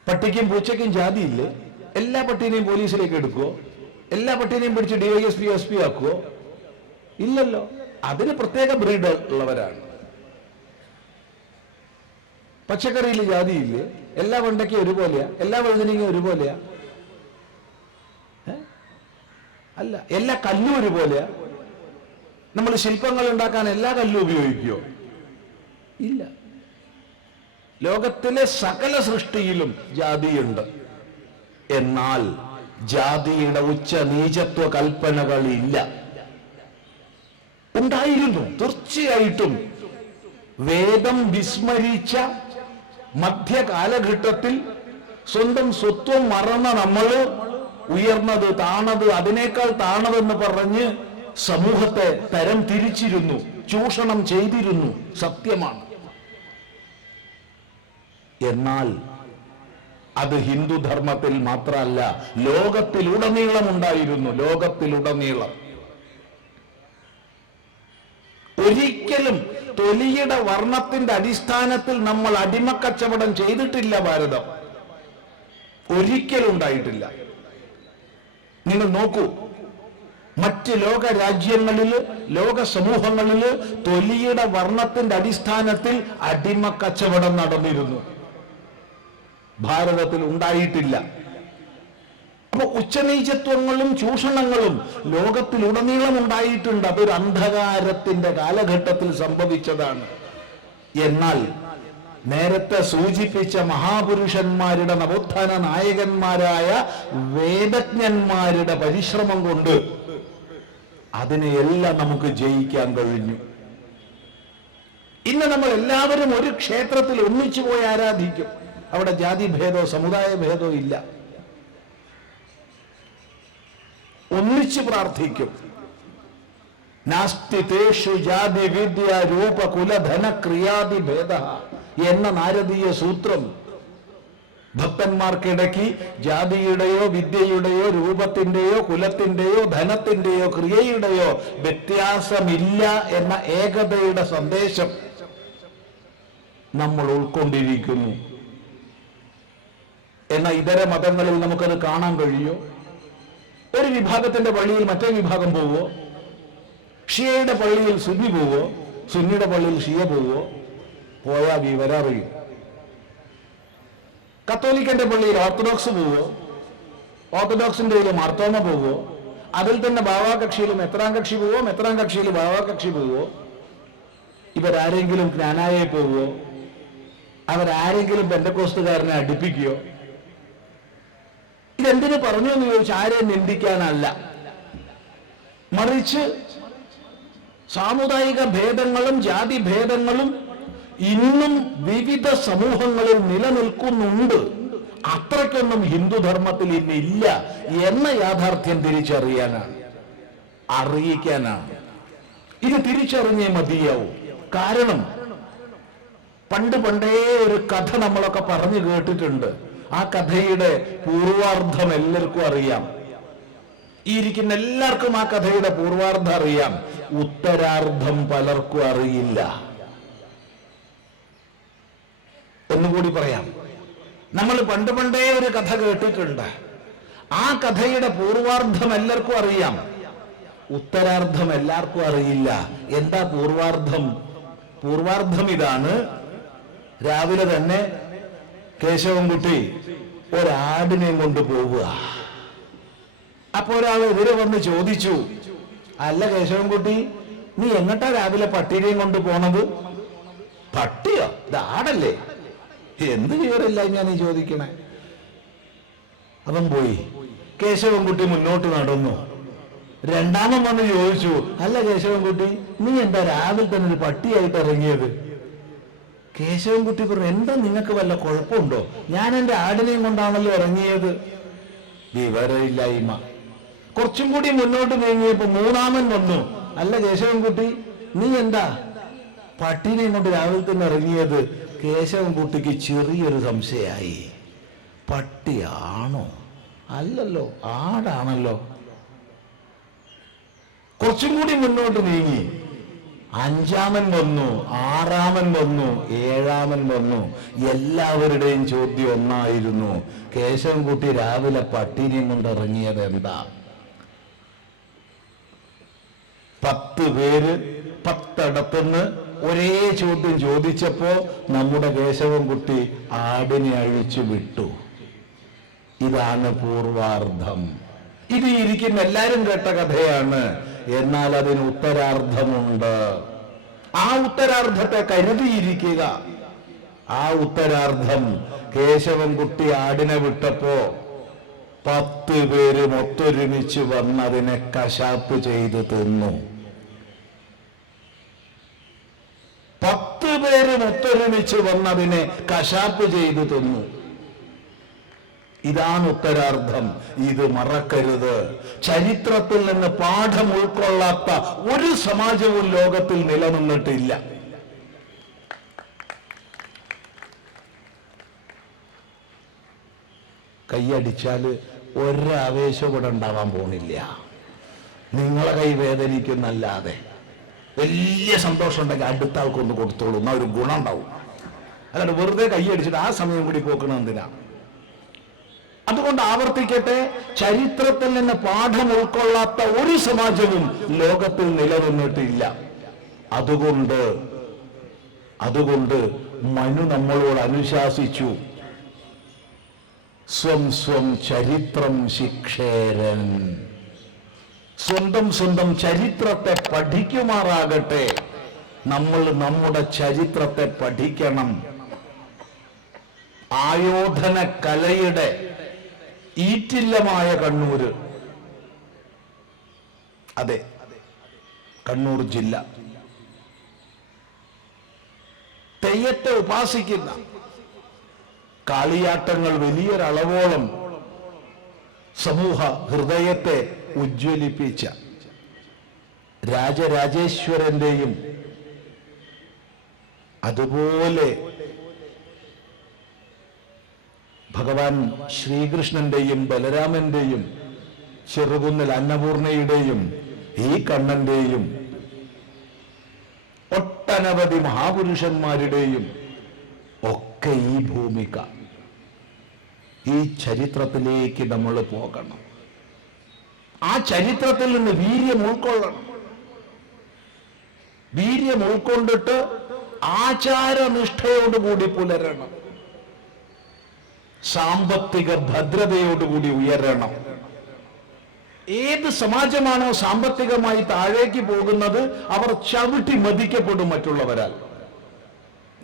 പട്ടിക്കും പൂച്ചയ്ക്കും ജാതി ഇല്ലേ? എല്ലാ പട്ടീനെയും പോലീസിലേക്ക് എടുക്കുവോ? എല്ലാ പട്ടീനെയും പിടിച്ച് DYSP SP ആക്കുവോ? ഇല്ലല്ലോ. അതിന് പ്രത്യേക ബ്രീഡ് ഉള്ളവരാണ്. പച്ചക്കറിയിൽ ജാതിയില്ലേ? എല്ലാ വെണ്ടയ്ക്കും ഒരുപോലെയാ? എല്ലാ വഴുതനങ്ങയും ഒരുപോലെയാ? അല്ല. എല്ലാ കല്ലും ഒരുപോലെയാ? നമ്മൾ ശില്പങ്ങൾ ഉണ്ടാക്കാൻ എല്ലാ കല്ലും ഉപയോഗിക്കുമോ? ഇല്ല. ലോകത്തിലെ സകല സൃഷ്ടിയിലും ജാതിയുണ്ട്. എന്നാൽ ജാതിയുടെ ഉച്ച നീചത്വ കൽപ്പനകൾ ഇല്ല. ഉണ്ടായിരുന്നു, തീർച്ചയായിട്ടും. വേദം വിസ്മരിച്ച മധ്യകാലഘട്ടത്തിൽ സ്വന്തം സ്വത്വം മറന്ന നമ്മള് ഉയർന്നത് താണത് അതിനേക്കാൾ താണതെന്ന് പറഞ്ഞ് സമൂഹത്തെ തരം തിരിച്ചിരുന്നു, ചൂഷണം ചെയ്തിരുന്നു. സത്യമാണ്. എന്നാൽ അത് ഹിന്ദുധർമ്മത്തിൽ മാത്രമല്ല, ലോകത്തിലുടനീളം ഉണ്ടായിരുന്നു. ലോകത്തിലുടനീളം. ഒരിക്കലും തൊലിയുടെ വർണ്ണത്തിന്റെ അടിസ്ഥാനത്തിൽ നമ്മൾ അടിമക്കച്ചവടം ചെയ്തിട്ടില്ല ഭാരതം. ഒരിക്കലും ഉണ്ടായിട്ടില്ല. നിങ്ങൾ നോക്കൂ, മറ്റ് ലോക രാജ്യങ്ങളില്, ലോക സമൂഹങ്ങളില് തൊലിയുടെ വർണ്ണത്തിന്റെ അടിസ്ഥാനത്തിൽ അടിമക്കച്ചവടം നടന്നിരുന്നു. ഭാരതത്തിൽ ഉണ്ടായിട്ടില്ല. അപ്പൊ ഉച്ചനീചത്വങ്ങളും ചൂഷണങ്ങളും ലോകത്തിലുടനീളം ഉണ്ടായിട്ടുണ്ട്. അതൊരു അന്ധകാരത്തിന്റെ കാലഘട്ടത്തിൽ സംഭവിച്ചതാണ്. എന്നാൽ നേരത്തെ സൂചിപ്പിച്ച മഹാപുരുഷന്മാരുടെ, നവോത്ഥാന നായകന്മാരായ വേദജ്ഞന്മാരുടെ പരിശ്രമം കൊണ്ട് അതിനെയെല്ലാം നമുക്ക് ജയിക്കാൻ കഴിഞ്ഞു. ഇന്ന് നമ്മൾ എല്ലാവരും ഒരു ക്ഷേത്രത്തിൽ ഒന്നിച്ചു പോയി ആരാധിക്കും. അവിടെ ജാതി ഭേദോ സമുദായ ഭേദോ ഇല്ല. ഒന്നിച്ച് പ്രാർത്ഥിക്കും. നാസ്തി തേഷു ജാതി വിദ്യ രൂപ കുലധന ക്രിയാതി ഭേദ എന്ന നാരദീയ സൂത്രം ഭക്തന്മാർക്കിടയ്ക്ക് ജാതിയുടെയോ വിദ്യയുടെയോ രൂപത്തിന്റെയോ കുലത്തിന്റെയോ ധനത്തിന്റെയോ ക്രിയയുടെയോ വ്യത്യാസമില്ല എന്ന ഏകതയുടെ സന്ദേശം നമ്മൾ ഉൾക്കൊണ്ടിരിക്കുന്നു. എന്നാൽ ഇതര മതങ്ങളിൽ നമുക്കത് കാണാൻ കഴിയോ? ഒരു വിഭാഗത്തിന്റെ പള്ളിയിൽ മറ്റേ വിഭാഗം പോവോ? ഷിയയുടെ പള്ളിയിൽ സുന്നി പോവോ? സുന്നിയുടെ പള്ളിയിൽ ഷിയ പോവോ? പോയാ വിവരറിയും. കത്തോലിക്കന്റെ പള്ളിയിൽ ഓർത്തഡോക്സ് പോവോ? ഓർത്തഡോക്സിന്റെ മാർത്തോമ പോവോ? അതിൽ തന്നെ ഭാവാകക്ഷിയിലും എത്രാം കക്ഷി പോവോ? എത്രാം കക്ഷിയിൽ ഭാവാകക്ഷി പോവോ? ഇവരാരെങ്കിലും ജ്ഞാനായെ പോവോ? അവരാരെങ്കിലും പെന്തക്കോസ്തുകാരനെ അടുപ്പിക്കുകയോ? ഇതെന്തിനു പറഞ്ഞു എന്ന് ചോദിച്ചാൽ ആരെയും നിന്ദിക്കാനല്ല, മറിച്ച് സാമുദായിക ഭേദങ്ങളും ജാതി ഭേദങ്ങളും ഇന്നും വിവിധ സമൂഹങ്ങളിൽ നിലനിൽക്കുന്നുണ്ട്. അത്രയ്ക്കൊന്നും ഹിന്ദുധർമ്മത്തിൽ ഇന്നില്ല എന്ന യാഥാർത്ഥ്യം തിരിച്ചറിയാനാണ്, അറിയിക്കാനാണ്. ഇത് തിരിച്ചറിഞ്ഞേ മതിയാവും. കാരണം പണ്ടേ ഒരു കഥ നമ്മളൊക്കെ പറഞ്ഞു കേട്ടിട്ടുണ്ട്. ആ കഥയുടെ പൂർവാർദ്ധം എല്ലാവർക്കും അറിയാം. ഈ ഇരിക്കുന്ന എല്ലാവർക്കും ആ കഥയുടെ പൂർവാർദ്ധം അറിയാം. ഉത്തരാർദ്ധം പലർക്കും അറിയില്ല. ഒന്നുകൂടി പറയാം. നമ്മൾ പണ്ടേ ഒരു കഥ കേട്ടിട്ടുണ്ട്. ആ കഥയുടെ പൂർവാർദ്ധം എല്ലാവർക്കും അറിയാം, ഉത്തരാർദ്ധം എല്ലാവർക്കും അറിയില്ല. എന്താ പൂർവാർദ്ധം? പൂർവാർദ്ധം ഇതാണ്. രാവിലെ തന്നെ കേശവൻകുട്ടി ഒരാടിനെയും കൊണ്ട് പോവുക. അപ്പൊ ഒരാൾ എതിരെ വന്ന് ചോദിച്ചു, അല്ല കേശവൻകുട്ടി, നീ എങ്ങട്ടാ രാവിലെ പട്ടിനെയും കൊണ്ട് പോണത്? പട്ടിയോ? ഇത് ആടല്ലേ? എന്ത് വിവരമില്ല ഞാൻ ഈ ചോദിക്കണേ. അവൻ പോയി. കേശവൻകുട്ടി മുന്നോട്ട് നടന്നു. രണ്ടാമൻ വന്ന് ചോദിച്ചു, അല്ല കേശവൻകുട്ടി, നീ എന്താ രാവിലെ തന്നെ ഒരു പട്ടിയായിട്ട് ഇറങ്ങിയത്? കേശവൻകുട്ടി പറഞ്ഞു, എന്താ നിങ്ങൾക്ക് വല്ല കുഴപ്പമുണ്ടോ? ഞാൻ എൻ്റെ ആടിനെയും കൊണ്ടാണല്ലോ ഇറങ്ങിയത്. വിവരമില്ലായ്മ. കുറച്ചും കൂടി മുന്നോട്ട് നീങ്ങിയപ്പോ മൂന്നാമൻ വന്നു, അല്ല കേശവൻകുട്ടി, നീ എന്താ പട്ടിനെയും കൊണ്ട് രാവിലെ തന്നെ ഇറങ്ങിയത്? കേശവൻകുട്ടിക്ക് ചെറിയൊരു സംശയമായി. പട്ടിയാണോ? അല്ലല്ലോ, ആടാണല്ലോ. കുറച്ചും കൂടി മുന്നോട്ട് നീങ്ങി. അഞ്ചാമൻ വന്നു, ആറാമൻ വന്നു, ഏഴാമൻ വന്നു. എല്ലാവരുടെയും ചോദ്യം ഒന്നായിരുന്നു, കേശവൻകുട്ടി രാവിലെ പട്ടിനെയും കൊണ്ട് ഇറങ്ങിയത് എന്താ? 10 പേര് 10 ഇടത്തുനിന്ന് ഒരേ ചോദ്യം ചോദിച്ചപ്പോ നമ്മുടെ കേശവൻകുട്ടി ആടിനെ അഴിച്ചു വിട്ടു. ഇതാണ് പൂർവാർദ്ധം. ഇത് ഇരിക്കുന്ന എല്ലാരും കേട്ട കഥയാണ്. എന്നാൽ അതിന് ഉത്തരാർദ്ധമുണ്ട്. ആ ഉത്തരാർദ്ധത്തെ കരുതിയിരിക്കുക. ആ ഉത്തരാർദ്ധം കേശവൻകുട്ടി ആടിനെ വിട്ടപ്പോ 10 പേരും ഒത്തൊരുമിച്ച് വന്നതിനെ കശാപ്പ് ചെയ്ത് തിന്നു. 10 പേരും ഒത്തൊരുമിച്ച് വന്നതിനെ കശാപ്പ് ചെയ്ത് തിന്നു. ഇതാണ് ഉത്തരാർദ്ധം. ഇത് മറക്കരുത്. ചരിത്രത്തിൽ നിന്ന് പാഠം ഉൾക്കൊള്ളാത്ത ഒരു സമാജവും ലോകത്തിൽ നിലനിന്നിട്ടില്ല. കൈയടിച്ചാൽ ഒരാവേശം കൂടെ ഉണ്ടാവാൻ പോണില്ല. നിങ്ങളെ കൈ വേദനിക്കുന്നല്ലാതെ. വലിയ സന്തോഷം ഉണ്ടെങ്കിൽ അടുത്ത ആൾക്കൊന്ന് കൊടുത്തോളൂ, എന്നാൽ ഒരു ഗുണം ഉണ്ടാവും. അല്ലാണ്ട് വെറുതെ കൈയടിച്ചിട്ട് ആ സമയം കൂടി പോക്കണം എന്തിനാ? അതുകൊണ്ട് ആവർത്തിക്കട്ടെ, ചരിത്രത്തിൽ നിന്ന് പാഠം ഉൾക്കൊള്ളാത്ത ഒരു സമാജവും ലോകത്തിൽ നിലനിന്നിട്ടില്ല. അതുകൊണ്ട് മനു നമ്മളോട് അനുശാസിച്ചു, സ്വം സ്വം ചരിത്രം ശിക്ഷേരൻ. സ്വന്തം ചരിത്രത്തെ പഠിക്കുമാറാകട്ടെ. നമ്മൾ നമ്മുടെ ചരിത്രത്തെ പഠിക്കണം. ആയോധന കലയുടെ ഈറ്റില്ലമായ കണ്ണൂര്, അതെ, കണ്ണൂർ ജില്ല, തെയ്യത്തെ ഉപാസിക്കുന്ന, കാളിയാട്ടങ്ങൾ വലിയൊരളവോളം സമൂഹ ഹൃദയത്തെ ഉജ്ജ്വലിപ്പിച്ച രാജരാജേശ്വരന്റെയും അതുപോലെ ഭഗവാൻ ശ്രീകൃഷ്ണന്റെയും ബലരാമന്റെയും ചെറുകുന്നിൽ അന്നപൂർണയുടെയും ഈ കണ്ണന്റെയും ഒട്ടനവധി മഹാപുരുഷന്മാരുടെയും ഒക്കെ ഈ ഭൂമിക, ഈ ചരിത്രത്തിലേക്ക് നമ്മൾ പോകണം. ആ ചരിത്രത്തിൽ നിന്ന് വീര്യം ഉൾക്കൊള്ളണം. വീര്യം ഉൾക്കൊണ്ടിട്ട് ആചാരനിഷ്ഠയോടുകൂടി പുലരണം. സാമ്പത്തിക ഭദ്രതയോടുകൂടി ഉയരണം. ഏത് സമാജമാണോ സാമ്പത്തികമായി താഴേക്ക് പോകുന്നത് അവർ ചവിട്ടി മതിക്കപ്പെടും മറ്റുള്ളവരാൽ,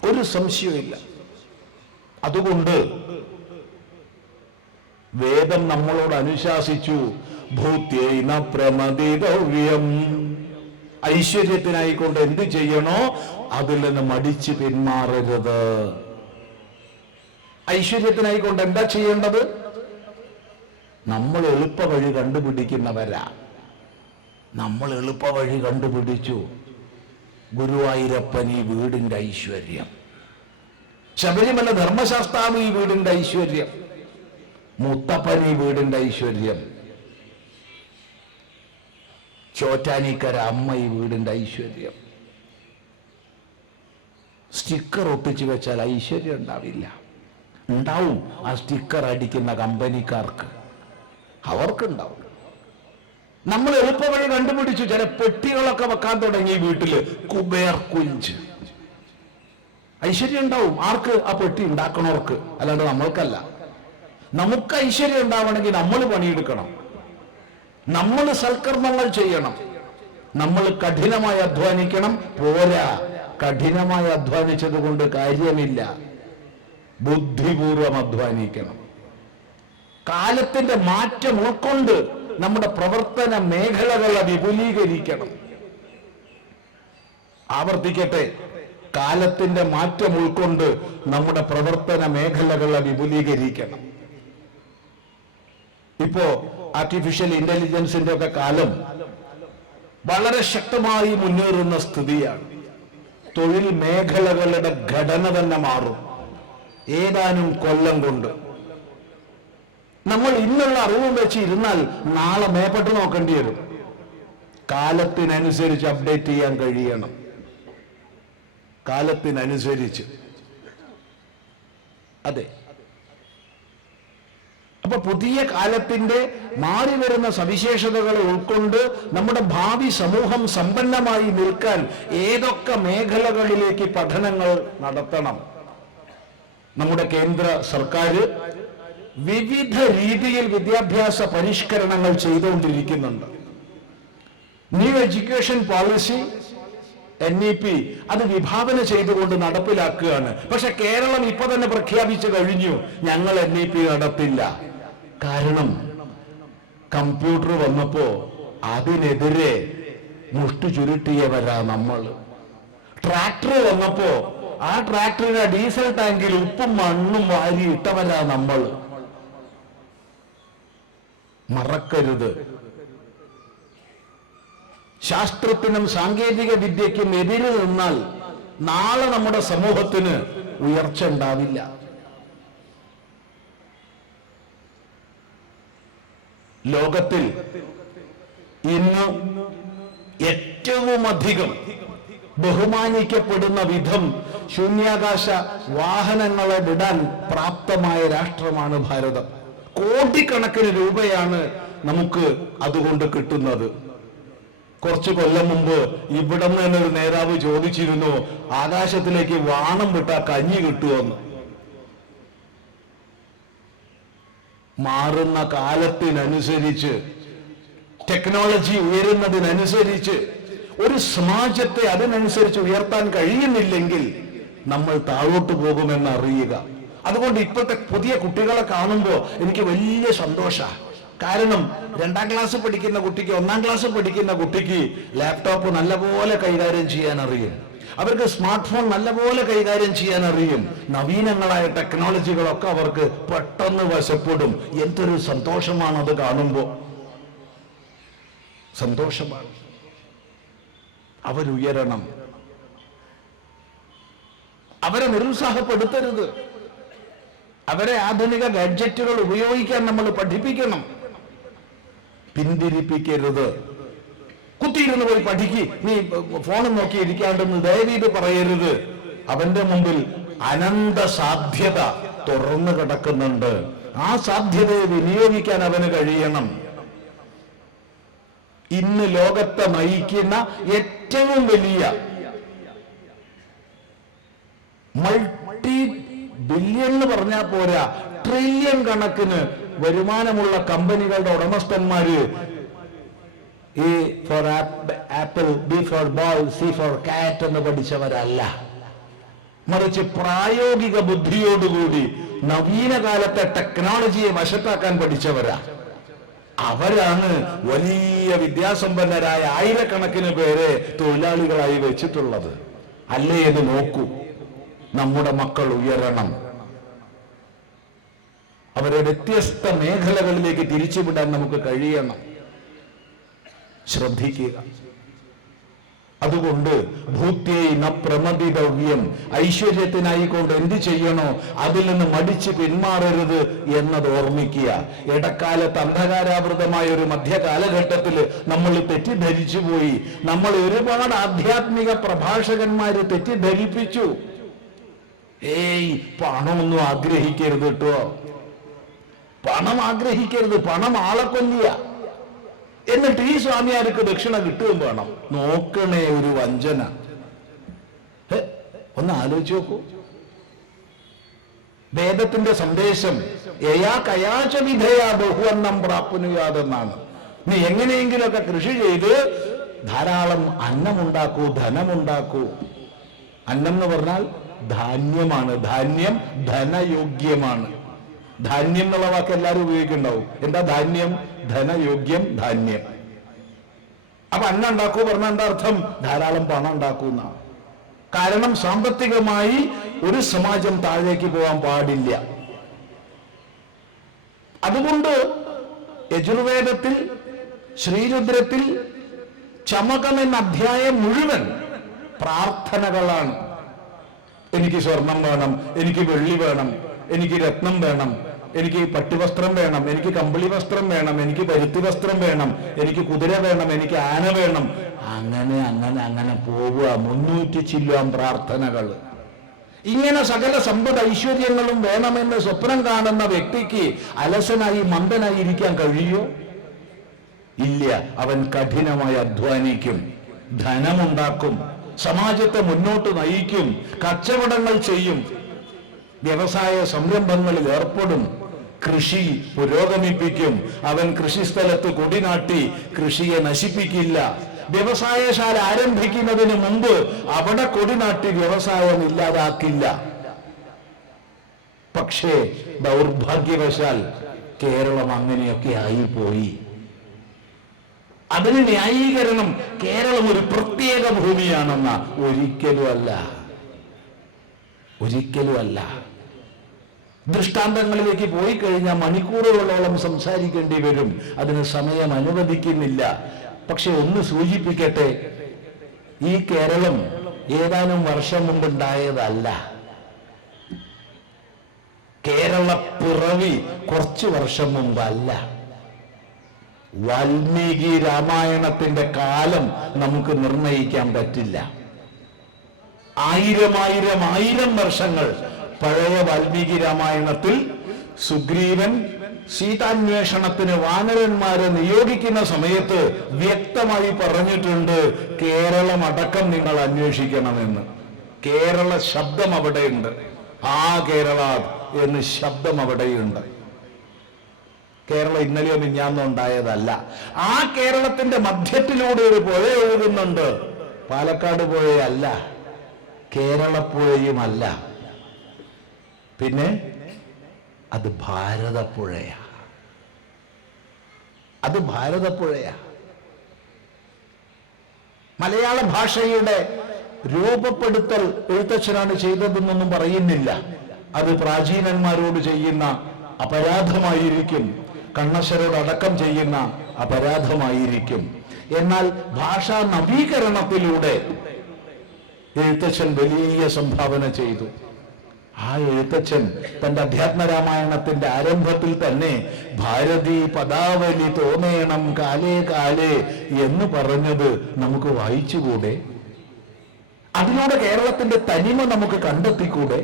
ഒരു സംശയമില്ല. അതുകൊണ്ട് വേദം നമ്മളോട് അനുശാസിച്ചു, ഭൂത്യേന പ്രമദിതവ്യം. ഐശ്വര്യത്തിനായിക്കൊണ്ട് എന്ത് ചെയ്യണോ അതിൽ നിന്ന് മടിച്ച് പിന്മാറരുത്. ഐശ്വര്യത്തിനായിക്കൊണ്ട് എന്താ ചെയ്യേണ്ടത്? നമ്മൾ എളുപ്പ വഴി കണ്ടുപിടിക്കുന്നവരാ. നമ്മൾ എളുപ്പ വഴി കണ്ടുപിടിച്ചു. ഗുരുവായൂരപ്പൻ ഈ വീടിന്റെ ഐശ്വര്യം, ശബരിമല ധർമ്മശാസ്താവ് ഈ വീടിന്റെ ഐശ്വര്യം, മുത്തപ്പൻ ഈ വീടിന്റെ ഐശ്വര്യം, ചോറ്റാനിക്കര അമ്മ ഈ വീടിന്റെ ഐശ്വര്യം. സ്റ്റിക്കർ ഒട്ടിച്ചു വെച്ചാൽ ഐശ്വര്യം ഉണ്ടാവില്ല. ഉണ്ടാവും ആ സ്റ്റിക്കർ അടിക്കുന്ന കമ്പനിക്കാർക്ക്, അവർക്കുണ്ടാവും. നമ്മൾ എളുപ്പവഴി കണ്ടുപിടിച്ചു. ചില പെട്ടികളൊക്കെ വെക്കാൻ തുടങ്ങി വീട്ടില്, കുബേർ കുഞ്ച്. ഐശ്വര്യം ഉണ്ടാവും ആർക്ക്? ആ പെട്ടി ഉണ്ടാക്കണവർക്ക്, അല്ലാണ്ട് നമ്മൾക്കല്ല. നമുക്ക് ഐശ്വര്യം ഉണ്ടാവണമെങ്കിൽ നമ്മൾ പണിയെടുക്കണം, നമ്മൾ സൽക്കർമ്മങ്ങൾ ചെയ്യണം, നമ്മൾ കഠിനമായി അധ്വാനിക്കണം. പോരാ, കഠിനമായി അധ്വാനിച്ചത് കൊണ്ട് കാര്യമില്ല, ബുദ്ധിപൂർവം അധ്വാനിക്കണം. കാലത്തിന്റെ മാറ്റം ഉൾക്കൊണ്ട് നമ്മുടെ പ്രവർത്തന മേഖലകളെ വിപുലീകരിക്കണം. ആവർത്തിക്കട്ടെ, കാലത്തിന്റെ മാറ്റം ഉൾക്കൊണ്ട് നമ്മുടെ പ്രവർത്തന മേഖലകളെ വിപുലീകരിക്കണം. ഇപ്പോ ആർട്ടിഫിഷ്യൽ ഇന്റലിജൻസിന്റെ ഒക്കെ കാലം വളരെ ശക്തമായി മുന്നേറുന്ന സ്ഥിതിയാണ്. തൊഴിൽ മേഖലകളുടെ ഘടന തന്നെ മാറും ഏതാനും കൊല്ലം കൊണ്ട്. നമ്മൾ ഇന്നുള്ള അറിവും വെച്ച് ഇരുന്നാൽ നാളെ മേപ്പെട്ട് നോക്കേണ്ടി വരും. കാലത്തിനനുസരിച്ച് അപ്ഡേറ്റ് ചെയ്യാൻ കഴിയണം. കാലത്തിനനുസരിച്ച്. അതെ, അപ്പൊ പുതിയ കാലത്തിന്റെ മാറി വരുന്ന സവിശേഷതകളെ ഉൾക്കൊണ്ട് നമ്മുടെ ഭാവി സമൂഹം സമ്പന്നമായി നിൽക്കാൻ ഏതൊക്കെ മേഖലകളിലേക്ക് പഠനങ്ങൾ നടത്തണം? നമ്മുടെ കേന്ദ്ര സർക്കാർ വിവിധ രീതിയിൽ വിദ്യാഭ്യാസ പരിഷ്കരണങ്ങൾ ചെയ്തുകൊണ്ടിരിക്കുന്നുണ്ട്. ന്യൂ എഡ്യൂക്കേഷൻ പോളിസി NEP അത് വിഭാവന ചെയ്തുകൊണ്ട് നടപ്പിലാക്കുകയാണ്. പക്ഷെ കേരളം ഇപ്പൊ തന്നെ പ്രഖ്യാപിച്ചു കഴിഞ്ഞു, ഞങ്ങൾ NEP നടത്തില്ല. കാരണം കമ്പ്യൂട്ടർ വന്നപ്പോ അതിനെതിരെ മുഷ്ടി ചുരുട്ടിയവരാ നമ്മൾ. ട്രാക്ടർ വന്നപ്പോ ആ ട്രാക്ടറിന്റെ ഡീസൽ ടാങ്കിൽ ഉപ്പും മണ്ണും വാരി ഇട്ടവരാ നമ്മൾ. മറക്കരുത്, ശാസ്ത്രത്തിനും സാങ്കേതിക വിദ്യയ്ക്കും എതിര് നിന്നാൽ നാളെ നമ്മുടെ സമൂഹത്തിന് ഉയർച്ച ഉണ്ടാവില്ല. ലോകത്തിൽ ഇന്ന് ഏറ്റവും അധികം ബഹുമാനിക്കപ്പെടുന്ന വിധം ശൂന്യാകാശ വാഹനങ്ങളെ വിടാൻ പ്രാപ്തമായ രാഷ്ട്രമാണ് ഭാരതം. കോടിക്കണക്കിന് രൂപയാണ് നമുക്ക് അതുകൊണ്ട് കിട്ടുന്നത്. കുറച്ചു കൊല്ലം മുമ്പ് ഇവിടെ നിന്ന് തന്നെ ഒരു നേതാവ് ചോദിച്ചിരുന്നു, ആകാശത്തിലേക്ക് വാണം വിട്ടാ കഞ്ഞി കിട്ടുമെന്ന്. മാറുന്ന കാലത്തിനനുസരിച്ച്, ടെക്നോളജി ഉയരുന്നതിനനുസരിച്ച് ഒരു സമാജത്തെ അതിനനുസരിച്ച് ഉയർത്താൻ കഴിയുന്നില്ലെങ്കിൽ നമ്മൾ താഴോട്ട് പോകുമെന്ന് അറിയുക. അതുകൊണ്ട് ഇപ്പോഴത്തെ പുതിയ കുട്ടികളെ കാണുമ്പോൾ എനിക്ക് വലിയ സന്തോഷമാണ്. കാരണം 2ാം ക്ലാസ് പഠിക്കുന്ന കുട്ടിക്ക് 1ാം ക്ലാസ് പഠിക്കുന്ന കുട്ടിക്ക് ലാപ്ടോപ്പ് നല്ലപോലെ കൈകാര്യം ചെയ്യാൻ അറിയും. അവർക്ക് സ്മാർട്ട് ഫോൺ നല്ലപോലെ കൈകാര്യം ചെയ്യാൻ അറിയും. നവീനങ്ങളായ ടെക്നോളജികളൊക്കെ അവർക്ക് പെട്ടെന്ന് വശപ്പെടും. എന്തൊരു സന്തോഷമാണ് അത് കാണുമ്പോൾ. സന്തോഷമാണ്. അവരുയരണം. അവരെ നിരുത്സാഹപ്പെടുത്തരുത്. അവരെ ആധുനിക ഗാഡ്ജറ്റുകൾ ഉപയോഗിക്കാൻ നമ്മൾ പഠിപ്പിക്കണം. പിന്തിരിപ്പിക്കരുത്. കുത്തിയിരുന്ന് പോയി പഠിക്ക്, നീ ഫോണും നോക്കി ഇരിക്കാണ്ടെന്ന് ദയവീത് പറയരുത്. അവന്റെ മുമ്പിൽ അനന്ത സാധ്യത തുറന്നു കിടക്കുന്നുണ്ട്. ആ സാധ്യതയെ വിനിയോഗിക്കാൻ അവന് കഴിയണം. ഇന്ന് ലോകത്തെ നയിക്കുന്ന ഏറ്റവും വലിയ മൾട്ടി ബില്യൺ എന്ന് പറഞ്ഞാൽ പോരാ, ട്രില്യൺ കണക്കിന് വരുമാനമുള്ള കമ്പനികളുടെ ഉടമസ്ഥന്മാര് A for apple, B for ball, C for cat എന്ന് പഠിച്ചവരല്ല. മറിച്ച് പ്രായോഗിക ബുദ്ധിയോടുകൂടി നവീന കാലത്തെ ടെക്നോളജിയെ വശത്താക്കാൻ പഠിച്ചവരാ. അവരാണ് വലിയ വിദ്യാസമ്പന്നരായ ആയിരക്കണക്കിന് പേരെ തൊഴിലാളികളായി വെച്ചിട്ടുള്ളത്. അല്ലേ എന്ന് നോക്കൂ. നമ്മുടെ മക്കൾ ഉയരണം. അവരെ വ്യത്യസ്ത മേഖലകളിലേക്ക് തിരിച്ചുവിടാൻ നമുക്ക് കഴിയണം. ശ്രദ്ധിക്കുക. അതുകൊണ്ട് ഭൂത്യേന പ്രമദിതവ്യം, ഐശ്വര്യത്തിനായിക്കൊണ്ട് എന്ത് ചെയ്യണോ അതിൽ നിന്ന് മടിച്ച് പിന്മാറരുത് എന്നത് ഓർമ്മിക്കുക. ഇടക്കാലത്ത് അന്ധകാരാവൃതമായ ഒരു മധ്യകാലഘട്ടത്തിൽ നമ്മൾ തെറ്റിദ്ധരിച്ചു പോയി. നമ്മൾ ഒരുപാട് ആധ്യാത്മിക പ്രഭാഷകന്മാര് തെറ്റിദ്ധരിപ്പിച്ചു. പണമൊന്നും ആഗ്രഹിക്കരുത് കേട്ടോ. പണം ആഗ്രഹിക്കരുത്. പണം ആളെ കൊല്ലിയ. എന്നിട്ട് ഈ സ്വാമിയാർക്ക് ദക്ഷിണ കിട്ടുകയും വേണം. നോക്കണേ ഒരു വഞ്ചന. ഒന്ന് ആലോചിച്ച് നോക്കൂ. വേദത്തിന്റെ സന്ദേശം യയാ കയാച വിധയാ ബഹുവന്നം പ്രാപ്നുയാതെന്നാണ്. നീ എങ്ങനെയെങ്കിലുമൊക്കെ കൃഷി ചെയ്ത് ധാരാളം അന്നമുണ്ടാക്കൂ, ധനമുണ്ടാക്കൂ. അന്നം എന്ന് പറഞ്ഞാൽ ധാന്യമാണ്. ധാന്യം ധനയോഗ്യമാണ്. ധാന്യം എന്നുള്ള വാക്ക് എല്ലാവരും ഉപയോഗിക്കുന്നുണ്ടാവും. എന്താ ധാന്യം? ധനയോഗ്യം ധാന്യം. അപ്പൊ അന്നം ഉണ്ടാക്കൂ പറഞ്ഞാൽ എന്താ അർത്ഥം? ധാരാളം പണം ഉണ്ടാക്കുന്ന. കാരണം സാമ്പത്തികമായി ഒരു സമാജം താഴേക്ക് പോകാൻ പാടില്ല. അതുകൊണ്ട് യജുർവേദത്തിൽ ശ്രീരുദ്രത്തിൽ ചമകം എന്ന അധ്യായം മുഴുവൻ പ്രാർത്ഥനകളാണ്. എനിക്ക് സ്വർണം വേണം, എനിക്ക് വെള്ളി വേണം, എനിക്ക് രത്നം വേണം, എനിക്ക് പട്ടുവസ്ത്രം വേണം, എനിക്ക് കമ്പിളി വസ്ത്രം വേണം, എനിക്ക് പരുത്തി വസ്ത്രം വേണം, എനിക്ക് കുതിര വേണം, എനിക്ക് ആന വേണം. അങ്ങനെ അങ്ങനെ അങ്ങനെ പോവുക. 300 ചില്ലുവാൻ പ്രാർത്ഥനകൾ. ഇങ്ങനെ സകല സമ്പദ് ഐശ്വര്യങ്ങളും വേണമെന്ന് സ്വപ്നം കാണുന്ന വ്യക്തിക്ക് അലസനായി മന്ദനായി ഇരിക്കാൻ കഴിയോ? ഇല്ല. അവൻ കഠിനമായി അധ്വാനിക്കും, ധനമുണ്ടാക്കും, സമാജത്തെ മുന്നോട്ട് നയിക്കും, കച്ചവടങ്ങൾ ചെയ്യും, വ്യവസായ സംരംഭങ്ങളിൽ ഏർപ്പെടും. കൃഷി പുരോഗമിപ്പിക്കും. അവൻ കൃഷിസ്ഥലത്ത് കൊടിനാട്ടി കൃഷിയെ നശിപ്പിക്കില്ല. വ്യവസായശാല ആരംഭിക്കുന്നതിന് മുമ്പ് അവിടെ കൊടിനാട്ടി വ്യവസായം ഇല്ലാതാക്കില്ല. പക്ഷേ ദൗർഭാഗ്യവശാൽ കേരളം അങ്ങനെയൊക്കെ ആയിപ്പോയി. അതിന് ന്യായീകരണം കേരളം ഒരു പ്രത്യേക ഭൂമിയാണെന്ന ഒരിക്കലുമല്ല. ദൃഷ്ടാന്തങ്ങളിലേക്ക് പോയി കഴിഞ്ഞാൽ മണിക്കൂറുകളോളം സംസാരിക്കേണ്ടി വരും. അതിന് സമയം അനുവദിക്കുന്നില്ല. പക്ഷെ ഒന്ന് സൂചിപ്പിക്കട്ടെ, ഈ കേരളം ഏതാനും വർഷം മുമ്പുണ്ടായതല്ല. കേരള പിറവി കുറച്ചു വർഷം മുമ്പല്ല. വാൽമീകി രാമായണത്തിന്റെ കാലം നമുക്ക് നിർണയിക്കാൻ പറ്റില്ല. ആയിരം വർഷങ്ങൾ പഴയ വാൽമീകി രാമായണത്തിൽ സുഗ്രീവൻ സീതാന്വേഷണത്തിന് വാനരന്മാരെ നിയോഗിക്കുന്ന സമയത്ത് വ്യക്തമായി പറഞ്ഞിട്ടുണ്ട്, കേരളം അടക്കം നിങ്ങൾ അന്വേഷിക്കണമെന്ന്. കേരള ശബ്ദം അവിടെയുണ്ട്. ആ കേരള എന്ന് ശബ്ദം അവിടെയുണ്ട്. കേരളം ഇന്നലെയോ മിഞ്ഞാന്നോ ഉണ്ടായതല്ല. ആ കേരളത്തിന്റെ മധ്യത്തിലൂടെ ഒരു പുഴ ഒഴുകുന്നുണ്ട്. പാലക്കാട് പുഴയല്ല, കേരളപ്പുഴയുമല്ല. പിന്നെ അത് ഭാരതപ്പുഴയാ. മലയാള ഭാഷയുടെ രൂപപ്പെടുത്തൽ എഴുത്തച്ഛനാണ് ചെയ്തതെന്നൊന്നും പറയുന്നില്ല. അത് പ്രാചീനന്മാരോട് ചെയ്യുന്ന അപരാധമായിരിക്കും, കണ്ണശരോടടക്കം ചെയ്യുന്ന അപരാധമായിരിക്കും. എന്നാൽ ഭാഷാ നവീകരണത്തിലൂടെ എഴുത്തച്ഛൻ വലിയ സംഭാവന ചെയ്തു. ആ എഴുത്തച്ഛൻ തന്റെ അധ്യാത്മരാമായണത്തിന്റെ ആരംഭത്തിൽ തന്നെ ഭാരതി പദാവലി തോന്നേണം കാലേ കാലേ എന്ന് പറഞ്ഞത് നമുക്ക് വായിച്ചുകൂടെ? അതിലൂടെ കേരളത്തിന്റെ തനിമ നമുക്ക് കണ്ടെത്തിക്കൂടെ?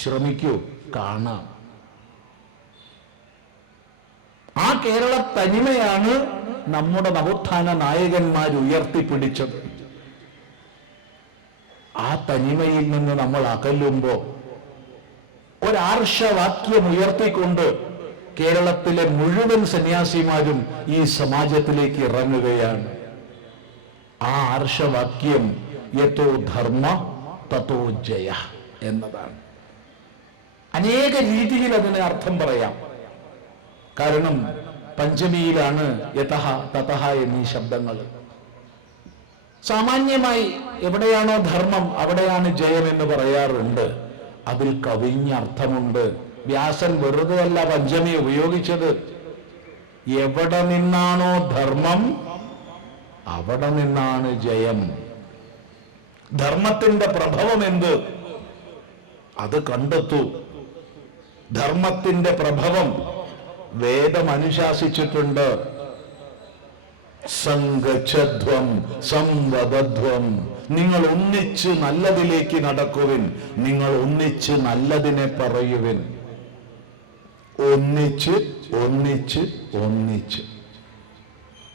ശ്രമിക്കൂ, കാണാം. ആ കേരള തനിമയാണ് നമ്മുടെ നവോത്ഥാന നായകന്മാർ ഉയർത്തിപ്പിടിച്ചത്. ആ തനിമയിൽ നിന്ന് നമ്മൾ അകലുമ്പോ ഒരാർഷവാക്യം ഉയർത്തിക്കൊണ്ട് കേരളത്തിലെ മുഴുവൻ സന്യാസിമാരും ഈ സമാജത്തിലേക്ക് ഇറങ്ങുകയാണ്. ആ ആർഷവാക്യം യതോ ധർമ്മ തതോ ജയ എന്നതാണ്. അനേക രീതിയിൽ അതിന് അർത്ഥം പറയാം. കാരണം പഞ്ചമിയിലാണ് യതഃ തതഃ എന്നീ ശബ്ദങ്ങൾ. സാമാന്യമായി എവിടെയാണോ ധർമ്മം അവിടെയാണ് ജയം എന്ന് പറയാറുണ്ട്. അതിൽ കവിഞ്ഞ അർത്ഥമുണ്ട്. വ്യാസൻ വെറുതെ അല്ല പഞ്ചമി ഉപയോഗിച്ചത്. എവിടെ നിന്നാണോ ധർമ്മം അവിടെ നിന്നാണ് ജയം. ധർമ്മത്തിന്റെ പ്രഭവം എന്ത്? അത് കണ്ടെത്തൂ. ധർമ്മത്തിന്റെ പ്രഭവം വേദം അനുശാസിച്ചിട്ടുണ്ട്. സംഗച്ഛധ്വം സംവദധ്വം. നിങ്ങൾ ഒന്നിച്ച് നല്ലതിലേക്ക് നടക്കുവിൻ, നിങ്ങൾ ഒന്നിച്ച് നല്ലതിനെ പറയുവിൻ. ഒന്നിച്ച് ഒന്നിച്ച് ഒന്നിച്ച്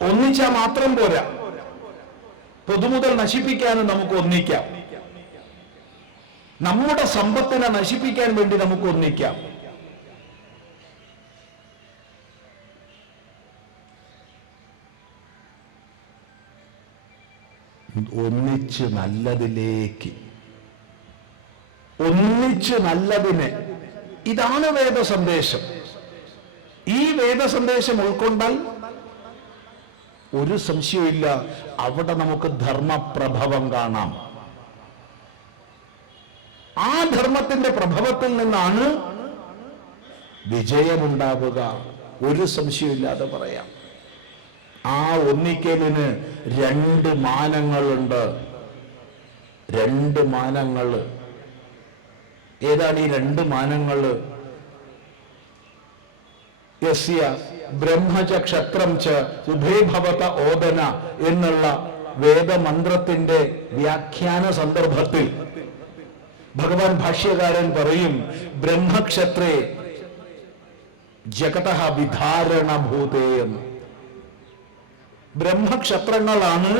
ഒന്നിച്ചാ മാത്രം പോരാ. പൊതുമുതൽ നശിപ്പിക്കാനും നമുക്ക് ഒന്നിക്കാം. നമ്മുടെ സമ്പത്തിനെ നശിപ്പിക്കാൻ വേണ്ടി നമുക്ക് ഒന്നിക്കാം. ഒന്നിച്ച് നല്ലതിലേക്ക്, ഒന്നിച്ച് നല്ലതിനെ. ഇതാണ് വേദസന്ദേശം. ഈ വേദസന്ദേശം ഉൾക്കൊണ്ടാൽ ഒരു സംശയമില്ല, അവിടെ നമുക്ക് ധർമ്മപ്രഭവം കാണാം. ആ ധർമ്മത്തിന്റെ പ്രഭവത്തിൽ നിന്നാണ് വിജയമുണ്ടാവുക. ഒരു സംശയമില്ലാതെ പറയാം. ആ ഒന്നിക്കലിന് 2 മാനങ്ങളുണ്ട്. 2 മാനങ്ങൾ. ഏതാണ് ഈ 2 മാനങ്ങൾ? യസ്യ ബ്രഹ്മച ക്ഷത്രം ച ഉഭേ ഭവത ഓദന എന്നുള്ള വേദമന്ത്രത്തിന്റെ വ്യാഖ്യാന സന്ദർഭത്തിൽ ഭഗവാൻ ഭാഷ്യകാരൻ പറയും, ബ്രഹ്മക്ഷത്രേ ജഗതഃ വിധാരണഭൂതേ എന്ന്. ബ്രഹ്മക്ഷത്രങ്ങളാണ്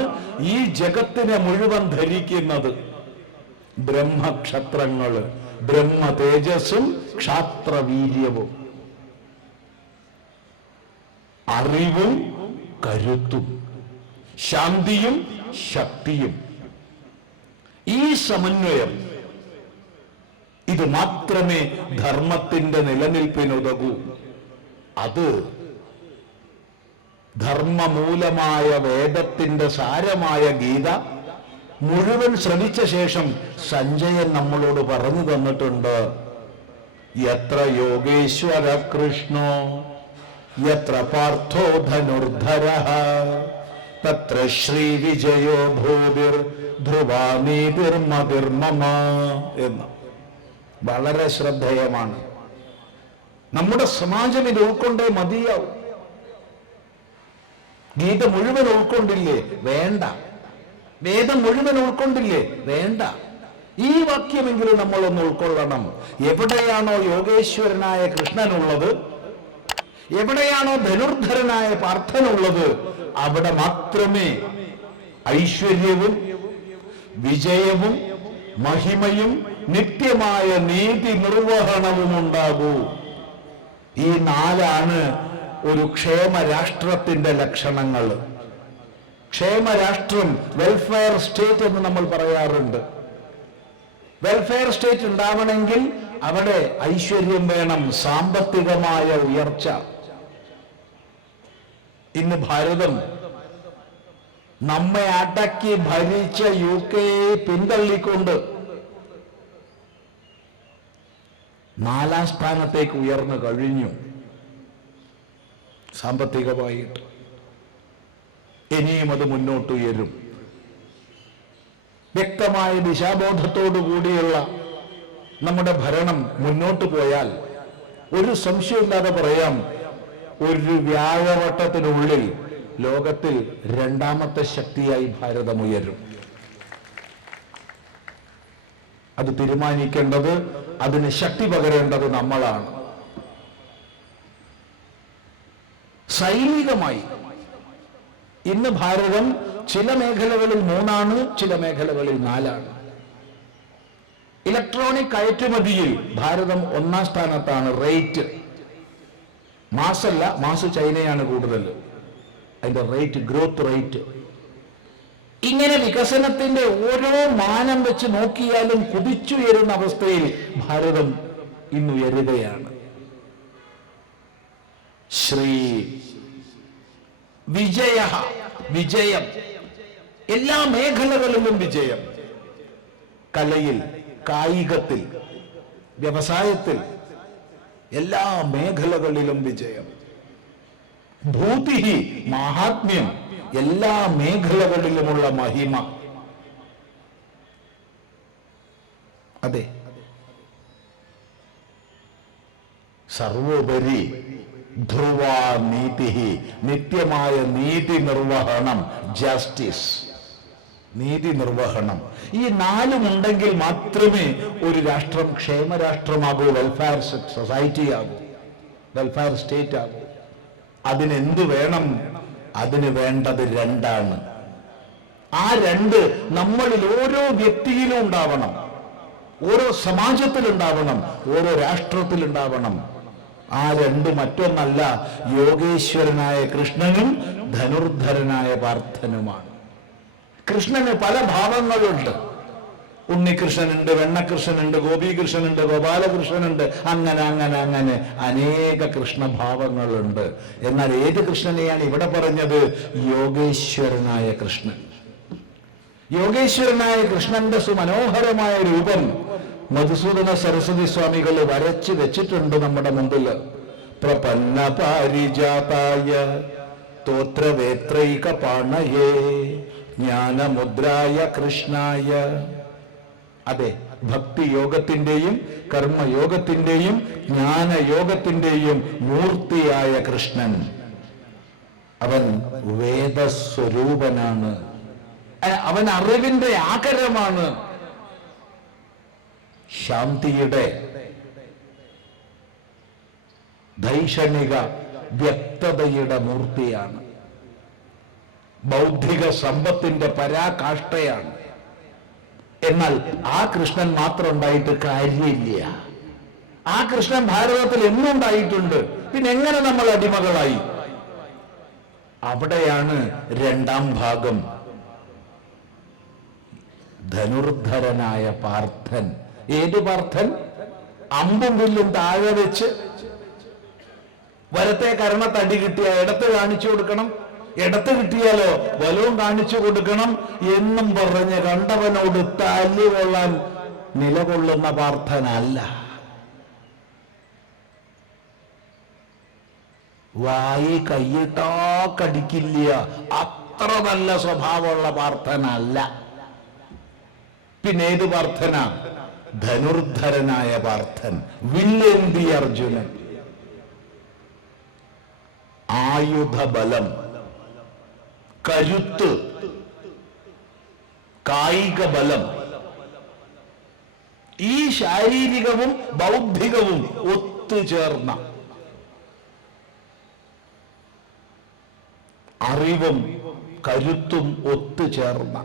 ഈ ജഗത്തിനെ മുഴുവൻ ധരിക്കുന്നത്. ബ്രഹ്മക്ഷത്രങ്ങൾ. ബ്രഹ്മ തേജസ്സും ക്ഷാത്രവീര്യവും, അറിവും കരുത്തും, ശാന്തിയും ശക്തിയും. ഈ സമന്വയം, ഇത് മാത്രമേ ധർമ്മത്തിന്റെ നിലനിൽപ്പിനുതകൂ. അത് ധർമ്മമൂലമായ വേദത്തിന്റെ സാരമായ ഗീത മുഴുവൻ ശ്രമിച്ച ശേഷം സഞ്ജയൻ നമ്മളോട് പറഞ്ഞു തന്നിട്ടുണ്ട്. യത്ര യോഗേശ്വര കൃഷ്ണോ യത്ര പാർത്ഥോ ധനുർധരഃ തത്ര ശ്രീവിജയോ ഭൂതിർ ധ്രുവാനീതിർമതിർമമ എന്ന് വളരെ ശ്രദ്ധേയമാണ്. നമ്മുടെ സമാജം ഇത് ഉൾക്കൊണ്ടേ മതിയാവും. ഗീത മുഴുവൻ ഉൾക്കൊണ്ടില്ലേ? വേണ്ട. വേദം മുഴുവൻ ഉൾക്കൊണ്ടില്ലേ? വേണ്ട. ഈ വാക്യമെങ്കിലും നമ്മളൊന്ന് ഉൾക്കൊള്ളണം. എവിടെയാണോ യോഗേശ്വരനായ കൃഷ്ണനുള്ളത്, എവിടെയാണോ ധനുർധരനായ പാർത്ഥനുള്ളത്, അവിടെ മാത്രമേ ഐശ്വര്യവും വിജയവും മഹിമയും നിത്യമായ നീതി നിർവഹണവും ഉണ്ടാകൂ. ഈ നാലാണ് ഒരു ക്ഷേമരാഷ്ട്രത്തിന്റെ ലക്ഷണങ്ങൾ. ക്ഷേമരാഷ്ട്രം, വെൽഫെയർ സ്റ്റേറ്റ് എന്ന് നമ്മൾ പറയാറുണ്ട്. വെൽഫെയർ സ്റ്റേറ്റ് ഉണ്ടാവണമെങ്കിൽ അവിടെ ഐശ്വര്യം വേണം, സാമ്പത്തികമായ ഉയർച്ച. ഇന്ന് ഭാരതം നമ്മെ അടക്കി ഭരിച്ച UK പിന്തള്ളിക്കൊണ്ട് 4ാം സ്ഥാനത്തേക്ക് ഉയർന്നു കഴിഞ്ഞു സാമ്പത്തികമായിട്ട്. ഇനിയും അത് മുന്നോട്ടുയരും. വ്യക്തമായ ദിശാബോധത്തോടു കൂടിയുള്ള നമ്മുടെ ഭരണം മുന്നോട്ട് പോയാൽ ഒരു സംശയമില്ലാതെ പറയാം, ഒരു വ്യാഴവട്ടത്തിനുള്ളിൽ ലോകത്തിൽ 2ാമത്തെ ശക്തിയായി ഭാരതം ഉയരും. അത് തീരുമാനിക്കേണ്ടത്, അതിന് ശക്തി പകരേണ്ടത് നമ്മളാണ്. സൈനികമായി ഇന്ന് ഭാരതം ചില മേഖലകളിൽ 3ആണ്, ചില മേഖലകളിൽ 4ആണ്. ഇലക്ട്രോണിക് കയറ്റുമതിയിൽ ഭാരതം 1ാം സ്ഥാനത്താണ്. റേറ്റ്, മാസല്ല, മാസ് ചൈനയാണ് കൂടുതൽ. അതിന്റെ റേറ്റ്, ഗ്രോത്ത് റേറ്റ്. ഇങ്ങനെ വികസനത്തിന്റെ ഓരോ മാനം വെച്ച് നോക്കിയാലും കുതിച്ചുയരുന്ന അവസ്ഥയിൽ ഭാരതം ഇന്നുയരുകയാണ്. ശ്രീ വിജയം, എല്ലാ മേഖലകളിലും വിജയം. കലയിൽ, കായികത്തിൽ, വ്യവസായത്തിൽ, എല്ലാ മേഖലകളിലും വിജയം. ഭൂതിഹി, മാഹാത്മ്യം, എല്ലാ മേഖലകളിലുമുള്ള മഹിമ. അതെ, സർവോപരി ധ്രുവാ നീതി, നിത്യമായ നീതി നിർവഹണം, ജസ്റ്റിസ്, നീതി നിർവഹണം. ഈ 4ഉം ഉണ്ടെങ്കിൽ മാത്രമേ ഒരു രാഷ്ട്രം ക്ഷേമരാഷ്ട്രമാകൂ, വെൽഫെയർ സൊസൈറ്റി ആകൂ, വെൽഫെയർ സ്റ്റേറ്റ് ആകൂ. അതിനെന്ത് വേണം? അതിന് വേണ്ടത് 2ആണ്. ആ 2 നമ്മളിൽ ഓരോ വ്യക്തിയിലും ഉണ്ടാവണം, ഓരോ സമാജത്തിലുണ്ടാവണം, ഓരോ രാഷ്ട്രത്തിലുണ്ടാവണം. ആ 2 മറ്റൊന്നല്ല, യോഗേശ്വരനായ കൃഷ്ണനും ധനുർധരനായ പാർത്ഥനുമാണ്. കൃഷ്ണന് പല ഭാവങ്ങളുണ്ട്. ഉണ്ണികൃഷ്ണനുണ്ട്, വെണ്ണകൃഷ്ണനുണ്ട്, ഗോപീകൃഷ്ണനുണ്ട്, ഗോപാലകൃഷ്ണനുണ്ട്, അങ്ങനെ അങ്ങനെ അങ്ങനെ അനേക കൃഷ്ണഭാവങ്ങളുണ്ട്. എന്നാൽ ഏത് കൃഷ്ണനെയാണ് ഇവിടെ പറഞ്ഞത്? യോഗേശ്വരനായ കൃഷ്ണൻ. യോഗേശ്വരനായ കൃഷ്ണന്റെ സുമനോഹരമായ രൂപം മധുസൂദന സരസ്വതി സ്വാമികൾ വരച്ച് വെച്ചിട്ടുണ്ട് നമ്മുടെ മുമ്പിൽ. പ്രപന്ന പാരിജാതായ തോത്രവേത്രൈക പാണയേ ജ്ഞാനമുദ്രായ കൃഷ്ണായ. അതെ, ഭക്തിയോഗത്തിന്റെയും കർമ്മയോഗത്തിന്റെയും ജ്ഞാനയോഗത്തിന്റെയും മൂർത്തിയായ കൃഷ്ണൻ. അവൻ വേദസ്വരൂപനാണ്, അവൻ അറിവിന്റെ ആകരമാണ്, ശാന്തിയുടെ ധൈഷണിക വ്യക്തതയുടെ മൂർത്തിയാണ്, ബൗദ്ധിക സമ്പത്തിന്റെ പരാകാഷ്ഠയാണ്. എന്നാൽ ആ കൃഷ്ണൻ മാത്രം ഉണ്ടായിട്ട് കാര്യമില്ല. ആ കൃഷ്ണൻ ഭാരതത്തിൽ എന്നും ഉണ്ടായിട്ടുണ്ട്. പിന്നെ എങ്ങനെ നമ്മൾ അടിമകളായി? അവിടെയാണ് രണ്ടാം ഭാഗം. ധനുർധരനായ പാർത്ഥൻ. ഏത് പാർത്ഥൻ? അമ്പും വില്ലും താഴെ വെച്ച് വലത്തെ കരണത്തടി കിട്ടിയ ഇടത്ത് കാണിച്ചു കൊടുക്കണം, ഇടത്ത് കിട്ടിയാലോ വലവും കാണിച്ചു കൊടുക്കണം എന്നും പറഞ്ഞ് കണ്ടവനോട് തല്ലുകൊള്ളാൻ നിലകൊള്ളുന്ന പാർത്ഥനല്ല. വായി കൈയിട്ടാ കടിക്കില്ല, അത്ര നല്ല സ്വഭാവമുള്ള പാർത്ഥനല്ല. പിന്നെ ഏത് പാർത്ഥന? ധനുർധരനായ പാർത്ഥൻ, വില്ലേന്തി അർജുനൻ. ആയുധബലം, കരുത്ത്, കായിക ബലം, ഈ ശാരീരികവും ബൗദ്ധികവും ഒത്തുചേർന്ന അറിവും കരുത്തും ഒത്തുചേർന്ന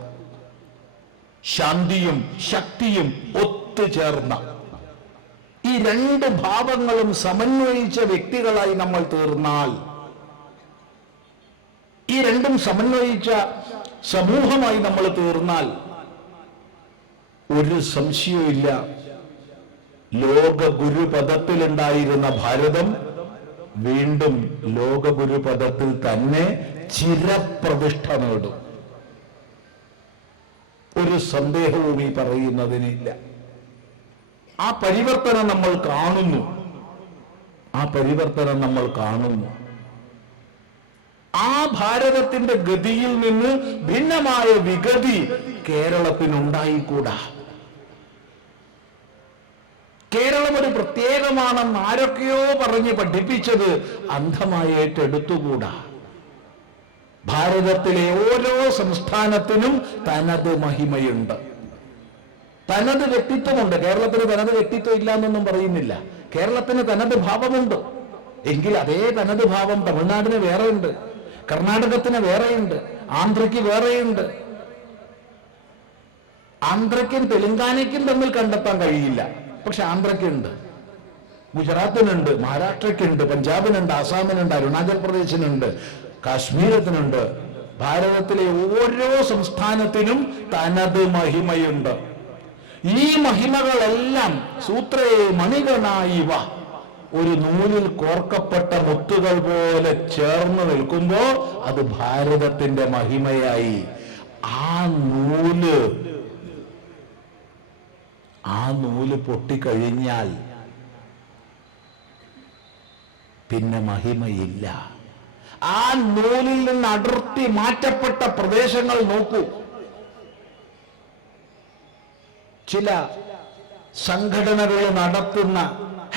ശാന്തിയും ശക്തിയും ഒത്തുചേർന്ന ഈ രണ്ട് ഭാവങ്ങളും സമന്വയിച്ച വ്യക്തികളായി നമ്മൾ തീർന്നാൽ, ഈ രണ്ടും സമന്വയിച്ച സമൂഹമായി നമ്മൾ തീർന്നാൽ ഒരു സംശയവുമില്ല, ലോക ഗുരുപദത്തിലുണ്ടായിരുന്ന ഭാരതം വീണ്ടും ലോക ഗുരുപദത്തിൽ തന്നെ ചിരപ്രതിഷ്ഠ നേടും. ഒരു സന്ദേഹവും ഈ പറയുന്നതിനില്ല. ആ പരിവർത്തനം നമ്മൾ കാണുന്നു. ആ പരിവർത്തനം നമ്മൾ കാണുന്നു. ആ ഭാരതത്തിന്റെ ഗതിയിൽ നിന്ന് ഭിന്നമായ വിഗതി കേരളത്തിനുണ്ടായിക്കൂടാ. കേരളം ഒരു പ്രത്യേകമാണെന്ന് ആരൊക്കെയോ പറഞ്ഞ് പഠിപ്പിച്ചത് അന്ധമായി ഏറ്റെടുത്തുകൂടാ. ഭാരതത്തിലെ ഓരോ സംസ്ഥാനത്തിനും തനത് മഹിമയുണ്ട്, തനത് വ്യക്തിത്വമുണ്ട്. കേരളത്തിന് തനത് വ്യക്തിത്വം ഇല്ല എന്നൊന്നും പറയുന്നില്ല. കേരളത്തിന് തനത് ഭാവമുണ്ട്. എങ്കിൽ അതേ തനത് ഭാവം തമിഴ്നാടിന് വേറെയുണ്ട്, കർണാടകത്തിന് വേറെയുണ്ട്, ആന്ധ്രയ്ക്ക് വേറെയുണ്ട്. ആന്ധ്രയ്ക്കും തെലുങ്കാനയ്ക്കും തമ്മിൽ കണ്ടെത്താൻ കഴിയില്ല, പക്ഷെ ആന്ധ്രയ്ക്കുണ്ട്, ഗുജറാത്തിനുണ്ട്, മഹാരാഷ്ട്രയ്ക്കുണ്ട്, പഞ്ചാബിനുണ്ട്, ആസാമിനുണ്ട്, അരുണാചൽ പ്രദേശിനുണ്ട്, കാശ്മീരത്തിനുണ്ട്. ഭാരതത്തിലെ ഓരോ സംസ്ഥാനത്തിനും തനത് മഹിമയുണ്ട്. ഈ മഹിമകളെല്ലാം സൂത്രേ മണികണായിവ ഒരു നൂലിൽ കോർക്കപ്പെട്ട മുത്തുകൾ പോലെ ചേർന്ന് നിൽക്കുമ്പോ അത് ഭാരതത്തിന്റെ മഹിമയായി. ആ നൂല് പൊട്ടിക്കഴിഞ്ഞാൽ പിന്നെ മഹിമയില്ല. ആ നൂലിൽ നിന്ന് അടർത്തി മാറ്റപ്പെട്ട പ്രദേശങ്ങൾ നോക്കൂ. ചില സംഘടനകൾ നടത്തുന്ന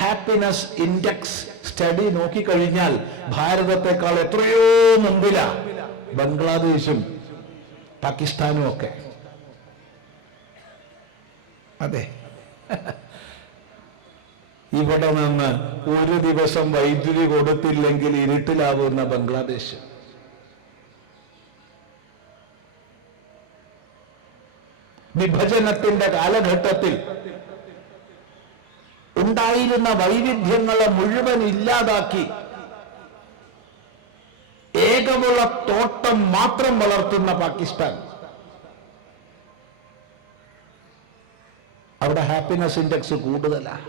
ഹാപ്പിനെസ് ഇൻഡെക്സ് സ്റ്റഡി നോക്കിക്കഴിഞ്ഞാൽ ഭാരതത്തെക്കാൾ എത്രയോ മുമ്പിലാ ബംഗ്ലാദേശും പാകിസ്ഥാനും ഒക്കെ. അതെ, ഇവിടെ നിന്ന് ഒരു ദിവസം വൈദ്യുതി കൊടുത്തില്ലെങ്കിൽ ഇരുട്ടിലാവുന്ന ബംഗ്ലാദേശ്. വിഭജനത്തിന്റെ കാലഘട്ടത്തിൽ ഉണ്ടായിരുന്ന വൈവിധ്യങ്ങളെ മുഴുവൻ ഇല്ലാതാക്കി ഏകമുള്ള തോട്ടം മാത്രം വളർത്തുന്ന പാകിസ്ഥാൻ. അവിടെ ഹാപ്പിനെസ് ഇൻഡെക്സ് കൂടുതലാണ്.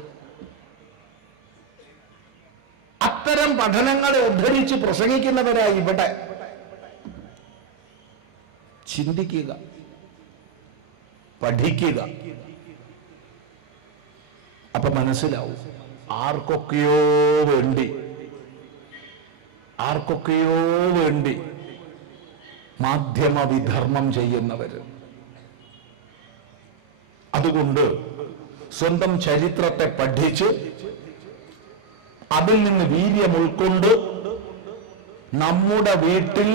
അത്തരം പഠനങ്ങളെ ഉദ്ധരിച്ച് പ്രസംഗിക്കുന്നവരായി ഇവിടെ. ചിന്തിക്കുക, പഠിക്കുക, അപ്പൊ മനസ്സിലാവും. ആർക്കൊക്കെയോ വേണ്ടി മാധ്യമ വിധർമ്മം ചെയ്യുന്നവര്. അതുകൊണ്ട് സ്വന്തം ചരിത്രത്തെ പഠിച്ച് അതിൽ നിന്ന് വീര്യം ഉൾക്കൊണ്ട് നമ്മുടെ വീട്ടിൽ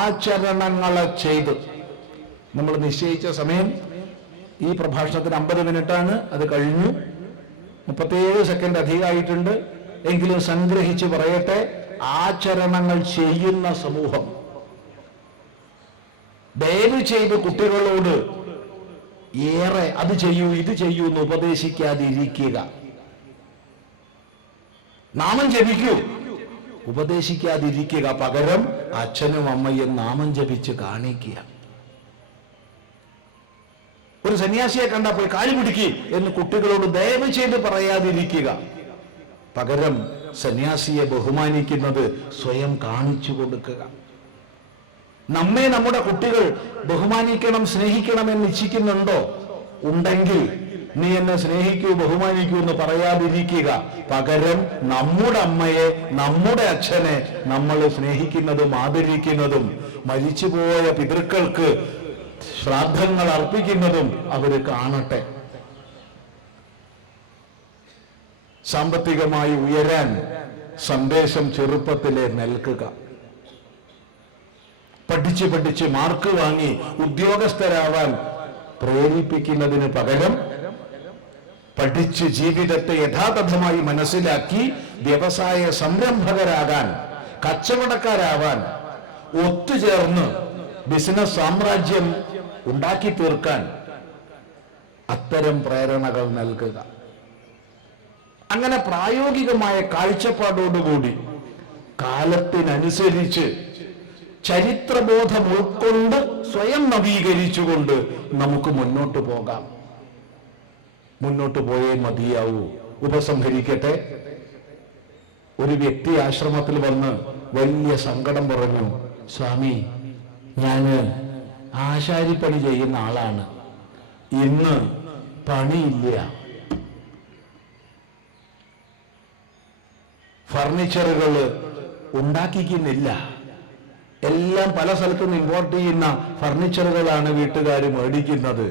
ആചരണങ്ങളെ ചെയ്ത്, നമ്മൾ നിശ്ചയിച്ച സമയം ഈ പ്രഭാഷണത്തിന് 50 മിനിറ്റാണ്, അത് കഴിഞ്ഞു. 37 സെക്കൻഡ് അധികമായിട്ടുണ്ട്. എങ്കിലും സംഗ്രഹിച്ച് പറയട്ടെ, ആചരണങ്ങൾ ചെയ്യുന്ന സമൂഹം. ദയവ് ചെയ്ത് കുട്ടികളോട് ഏറെ അത് ചെയ്യൂ ഇത് ചെയ്യൂ എന്ന് ഉപദേശിക്കാതിരിക്കുക. നാമം ജപിക്കൂ, ഉപദേശിക്കാതിരിക്കുക. പകരം അച്ഛനും അമ്മയും നാമം ജപിച്ച് കാണിക്കുക. ഒരു സന്യാസിയെ കണ്ടാൽ പോയി കാലി പിടിക്കുക എന്ന് കുട്ടികളോട് ദയവ് ചെയ്ത് പറയാതിരിക്കുക. പകരം സന്യാസിയെ ബഹുമാനിക്കുന്നത് സ്വയം കാണിച്ചു കൊടുക്കുക. നമ്മെ നമ്മുടെ കുട്ടികൾ ബഹുമാനിക്കണം, സ്നേഹിക്കണം എന്ന് ഇച്ഛിക്കുന്നുണ്ടോ? ഉണ്ടെങ്കിൽ നീ എന്നെ സ്നേഹിക്കൂ, ബഹുമാനിക്കൂ എന്ന് പറയാതിരിക്കുക. പകരം നമ്മുടെ അമ്മയെ, നമ്മുടെ അച്ഛനെ നമ്മൾ സ്നേഹിക്കുന്നതും ആദരിക്കുന്നതും മരിച്ചുപോയ പിതൃക്കൾക്ക് ശ്രാദ്ധങ്ങൾ അർപ്പിക്കുന്നതും അവര് കാണട്ടെ. സാമ്പത്തികമായി ഉയരാൻ സന്ദേശം ചെറുപ്പത്തിലെ നൽകുക. പഠിച്ച് പഠിച്ച് മാർക്ക് വാങ്ങി ഉദ്യോഗസ്ഥരാവാൻ പ്രേരിപ്പിക്കുന്നതിന് പകരം പഠിച്ച് ജീവിതത്തെ യഥാതഥമായി മനസ്സിലാക്കി വ്യവസായ സംരംഭകരാകാൻ, കച്ചവടക്കാരാവാൻ, ഒത്തുചേർന്ന് ബിസിനസ് സാമ്രാജ്യം ഉണ്ടാക്കി തീർക്കാൻ അത്തരം പ്രേരണകൾ നൽകുക. അങ്ങനെ പ്രായോഗികമായ കാഴ്ചപ്പാടോടുകൂടി കാലത്തിനനുസരിച്ച് ചരിത്രബോധം ഉൾക്കൊണ്ട് സ്വയം നവീകരിച്ചുകൊണ്ട് നമുക്ക് മുന്നോട്ട് പോകാം. മുന്നോട്ട് പോയേ മതിയാവൂ. ഉപസംഹരിക്കട്ടെ. ഒരു വ്യക്തി ആശ്രമത്തിൽ വന്ന് വലിയ സങ്കടം പറഞ്ഞു, സ്വാമി, ഞാന് ആശാരിപ്പണി ചെയ്യുന്ന ആളാണ്, ഇന്ന് പണിയില്ല, ഫർണിച്ചറുകൾ ഉണ്ടാക്കിക്കുന്നില്ല, എല്ലാം പല സ്ഥലത്തുനിന്ന് ഇമ്പോർട്ട് ചെയ്യുന്ന ഫർണിച്ചറുകളാണ് വീട്ടുകാർ മേടിക്കുന്നത്.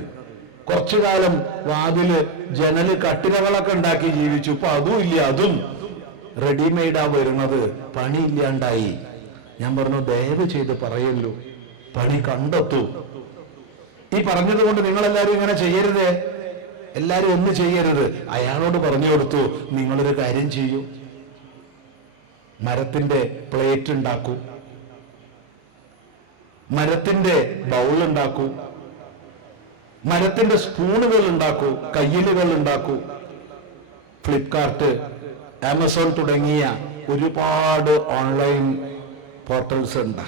കുറച്ചു കാലം വാതില്, ജനല്, കട്ടിലകളൊക്കെ ഉണ്ടാക്കി ജീവിച്ചു. ഇപ്പൊ അതും ഇല്ല, അതും റെഡിമെയ്ഡാ വരുന്നത്, പണിയില്ലാണ്ടായി. ഞാൻ പറഞ്ഞു, ദയവ് ചെയ്ത് പറയല്ലോ, പണി കണ്ടെത്തൂ. ഈ പറഞ്ഞതുകൊണ്ട് നിങ്ങളെല്ലാരും ഇങ്ങനെ ചെയ്യരുതേ, എല്ലാരും ഒന്ന് ചെയ്യരുത്. അയാളോട് പറഞ്ഞു കൊടുത്തു, നിങ്ങളൊരു കാര്യം ചെയ്യൂ, മരത്തിന്റെ പ്ലേറ്റ് ഉണ്ടാക്കൂ, മരത്തിന്റെ ബൗൾ ഉണ്ടാക്കൂ, മരത്തിന്റെ സ്പൂണുകൾ ഉണ്ടാക്കൂ, കയ്യിലുകൾ ഉണ്ടാക്കൂ. ഫ്ലിപ്കാർട്ട്, ആമസോൺ തുടങ്ങിയ ഒരുപാട് ഓൺലൈൻ പോർട്ടൽസ് ഉണ്ട്.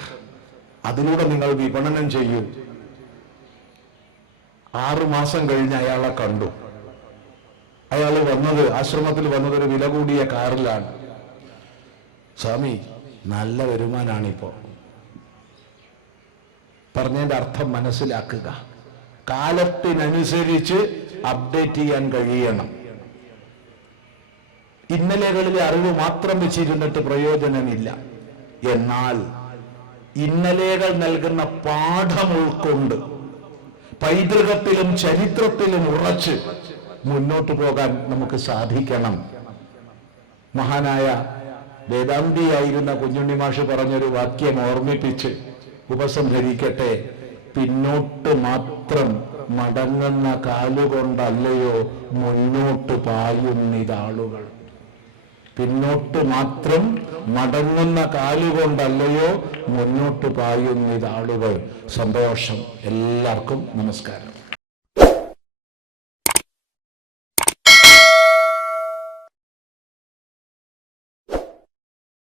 അതിലൂടെ നിങ്ങൾ വിപണനം ചെയ്യൂ. 6 മാസം കഴിഞ്ഞ് അയാളെ കണ്ടു. അയാൾ വന്നത്, ആശ്രമത്തിൽ വന്നത് ഒരു വില കൂടിയ കാറിലാണ്. സ്വാമി, നല്ല വരുമാനാണിപ്പോ. പറഞ്ഞതിന്റെ അർത്ഥം മനസ്സിലാക്കുക. കാലത്തിനനുസരിച്ച് അപ്ഡേറ്റ് ചെയ്യാൻ കഴിയണം. ഇന്നലെകളിലെ അറിവ് മാത്രം വെച്ചിരുന്നിട്ട് പ്രയോജനമില്ല. എന്നാൽ ഇന്നലെകൾ നൽകുന്ന പാഠം ഉൾക്കൊണ്ട് പൈതൃകത്തിലും ചരിത്രത്തിലും ഉറച്ച് മുന്നോട്ട് പോകാൻ നമുക്ക് സാധിക്കണം. മഹാനായ വേദാന്തിയായിരുന്ന കുഞ്ഞുണ്ണി മാഷ് പറഞ്ഞൊരു വാക്യം ഓർമ്മിപ്പിച്ച് ഉപസംഹരിക്കട്ടെ. പിന്നോട്ട് മാത്രം മടങ്ങുന്ന കാലുകൊണ്ടല്ലയോ മുന്നോട്ട് പായുന്നിതാളുകൾ. പിന്നോട്ട് മാത്രം മടങ്ങുന്ന കാലുകൊണ്ടല്ലയോ മുന്നോട്ട് പായുന്നിതാളുകൾ. സന്തോഷം. എല്ലാവർക്കും നമസ്കാരം.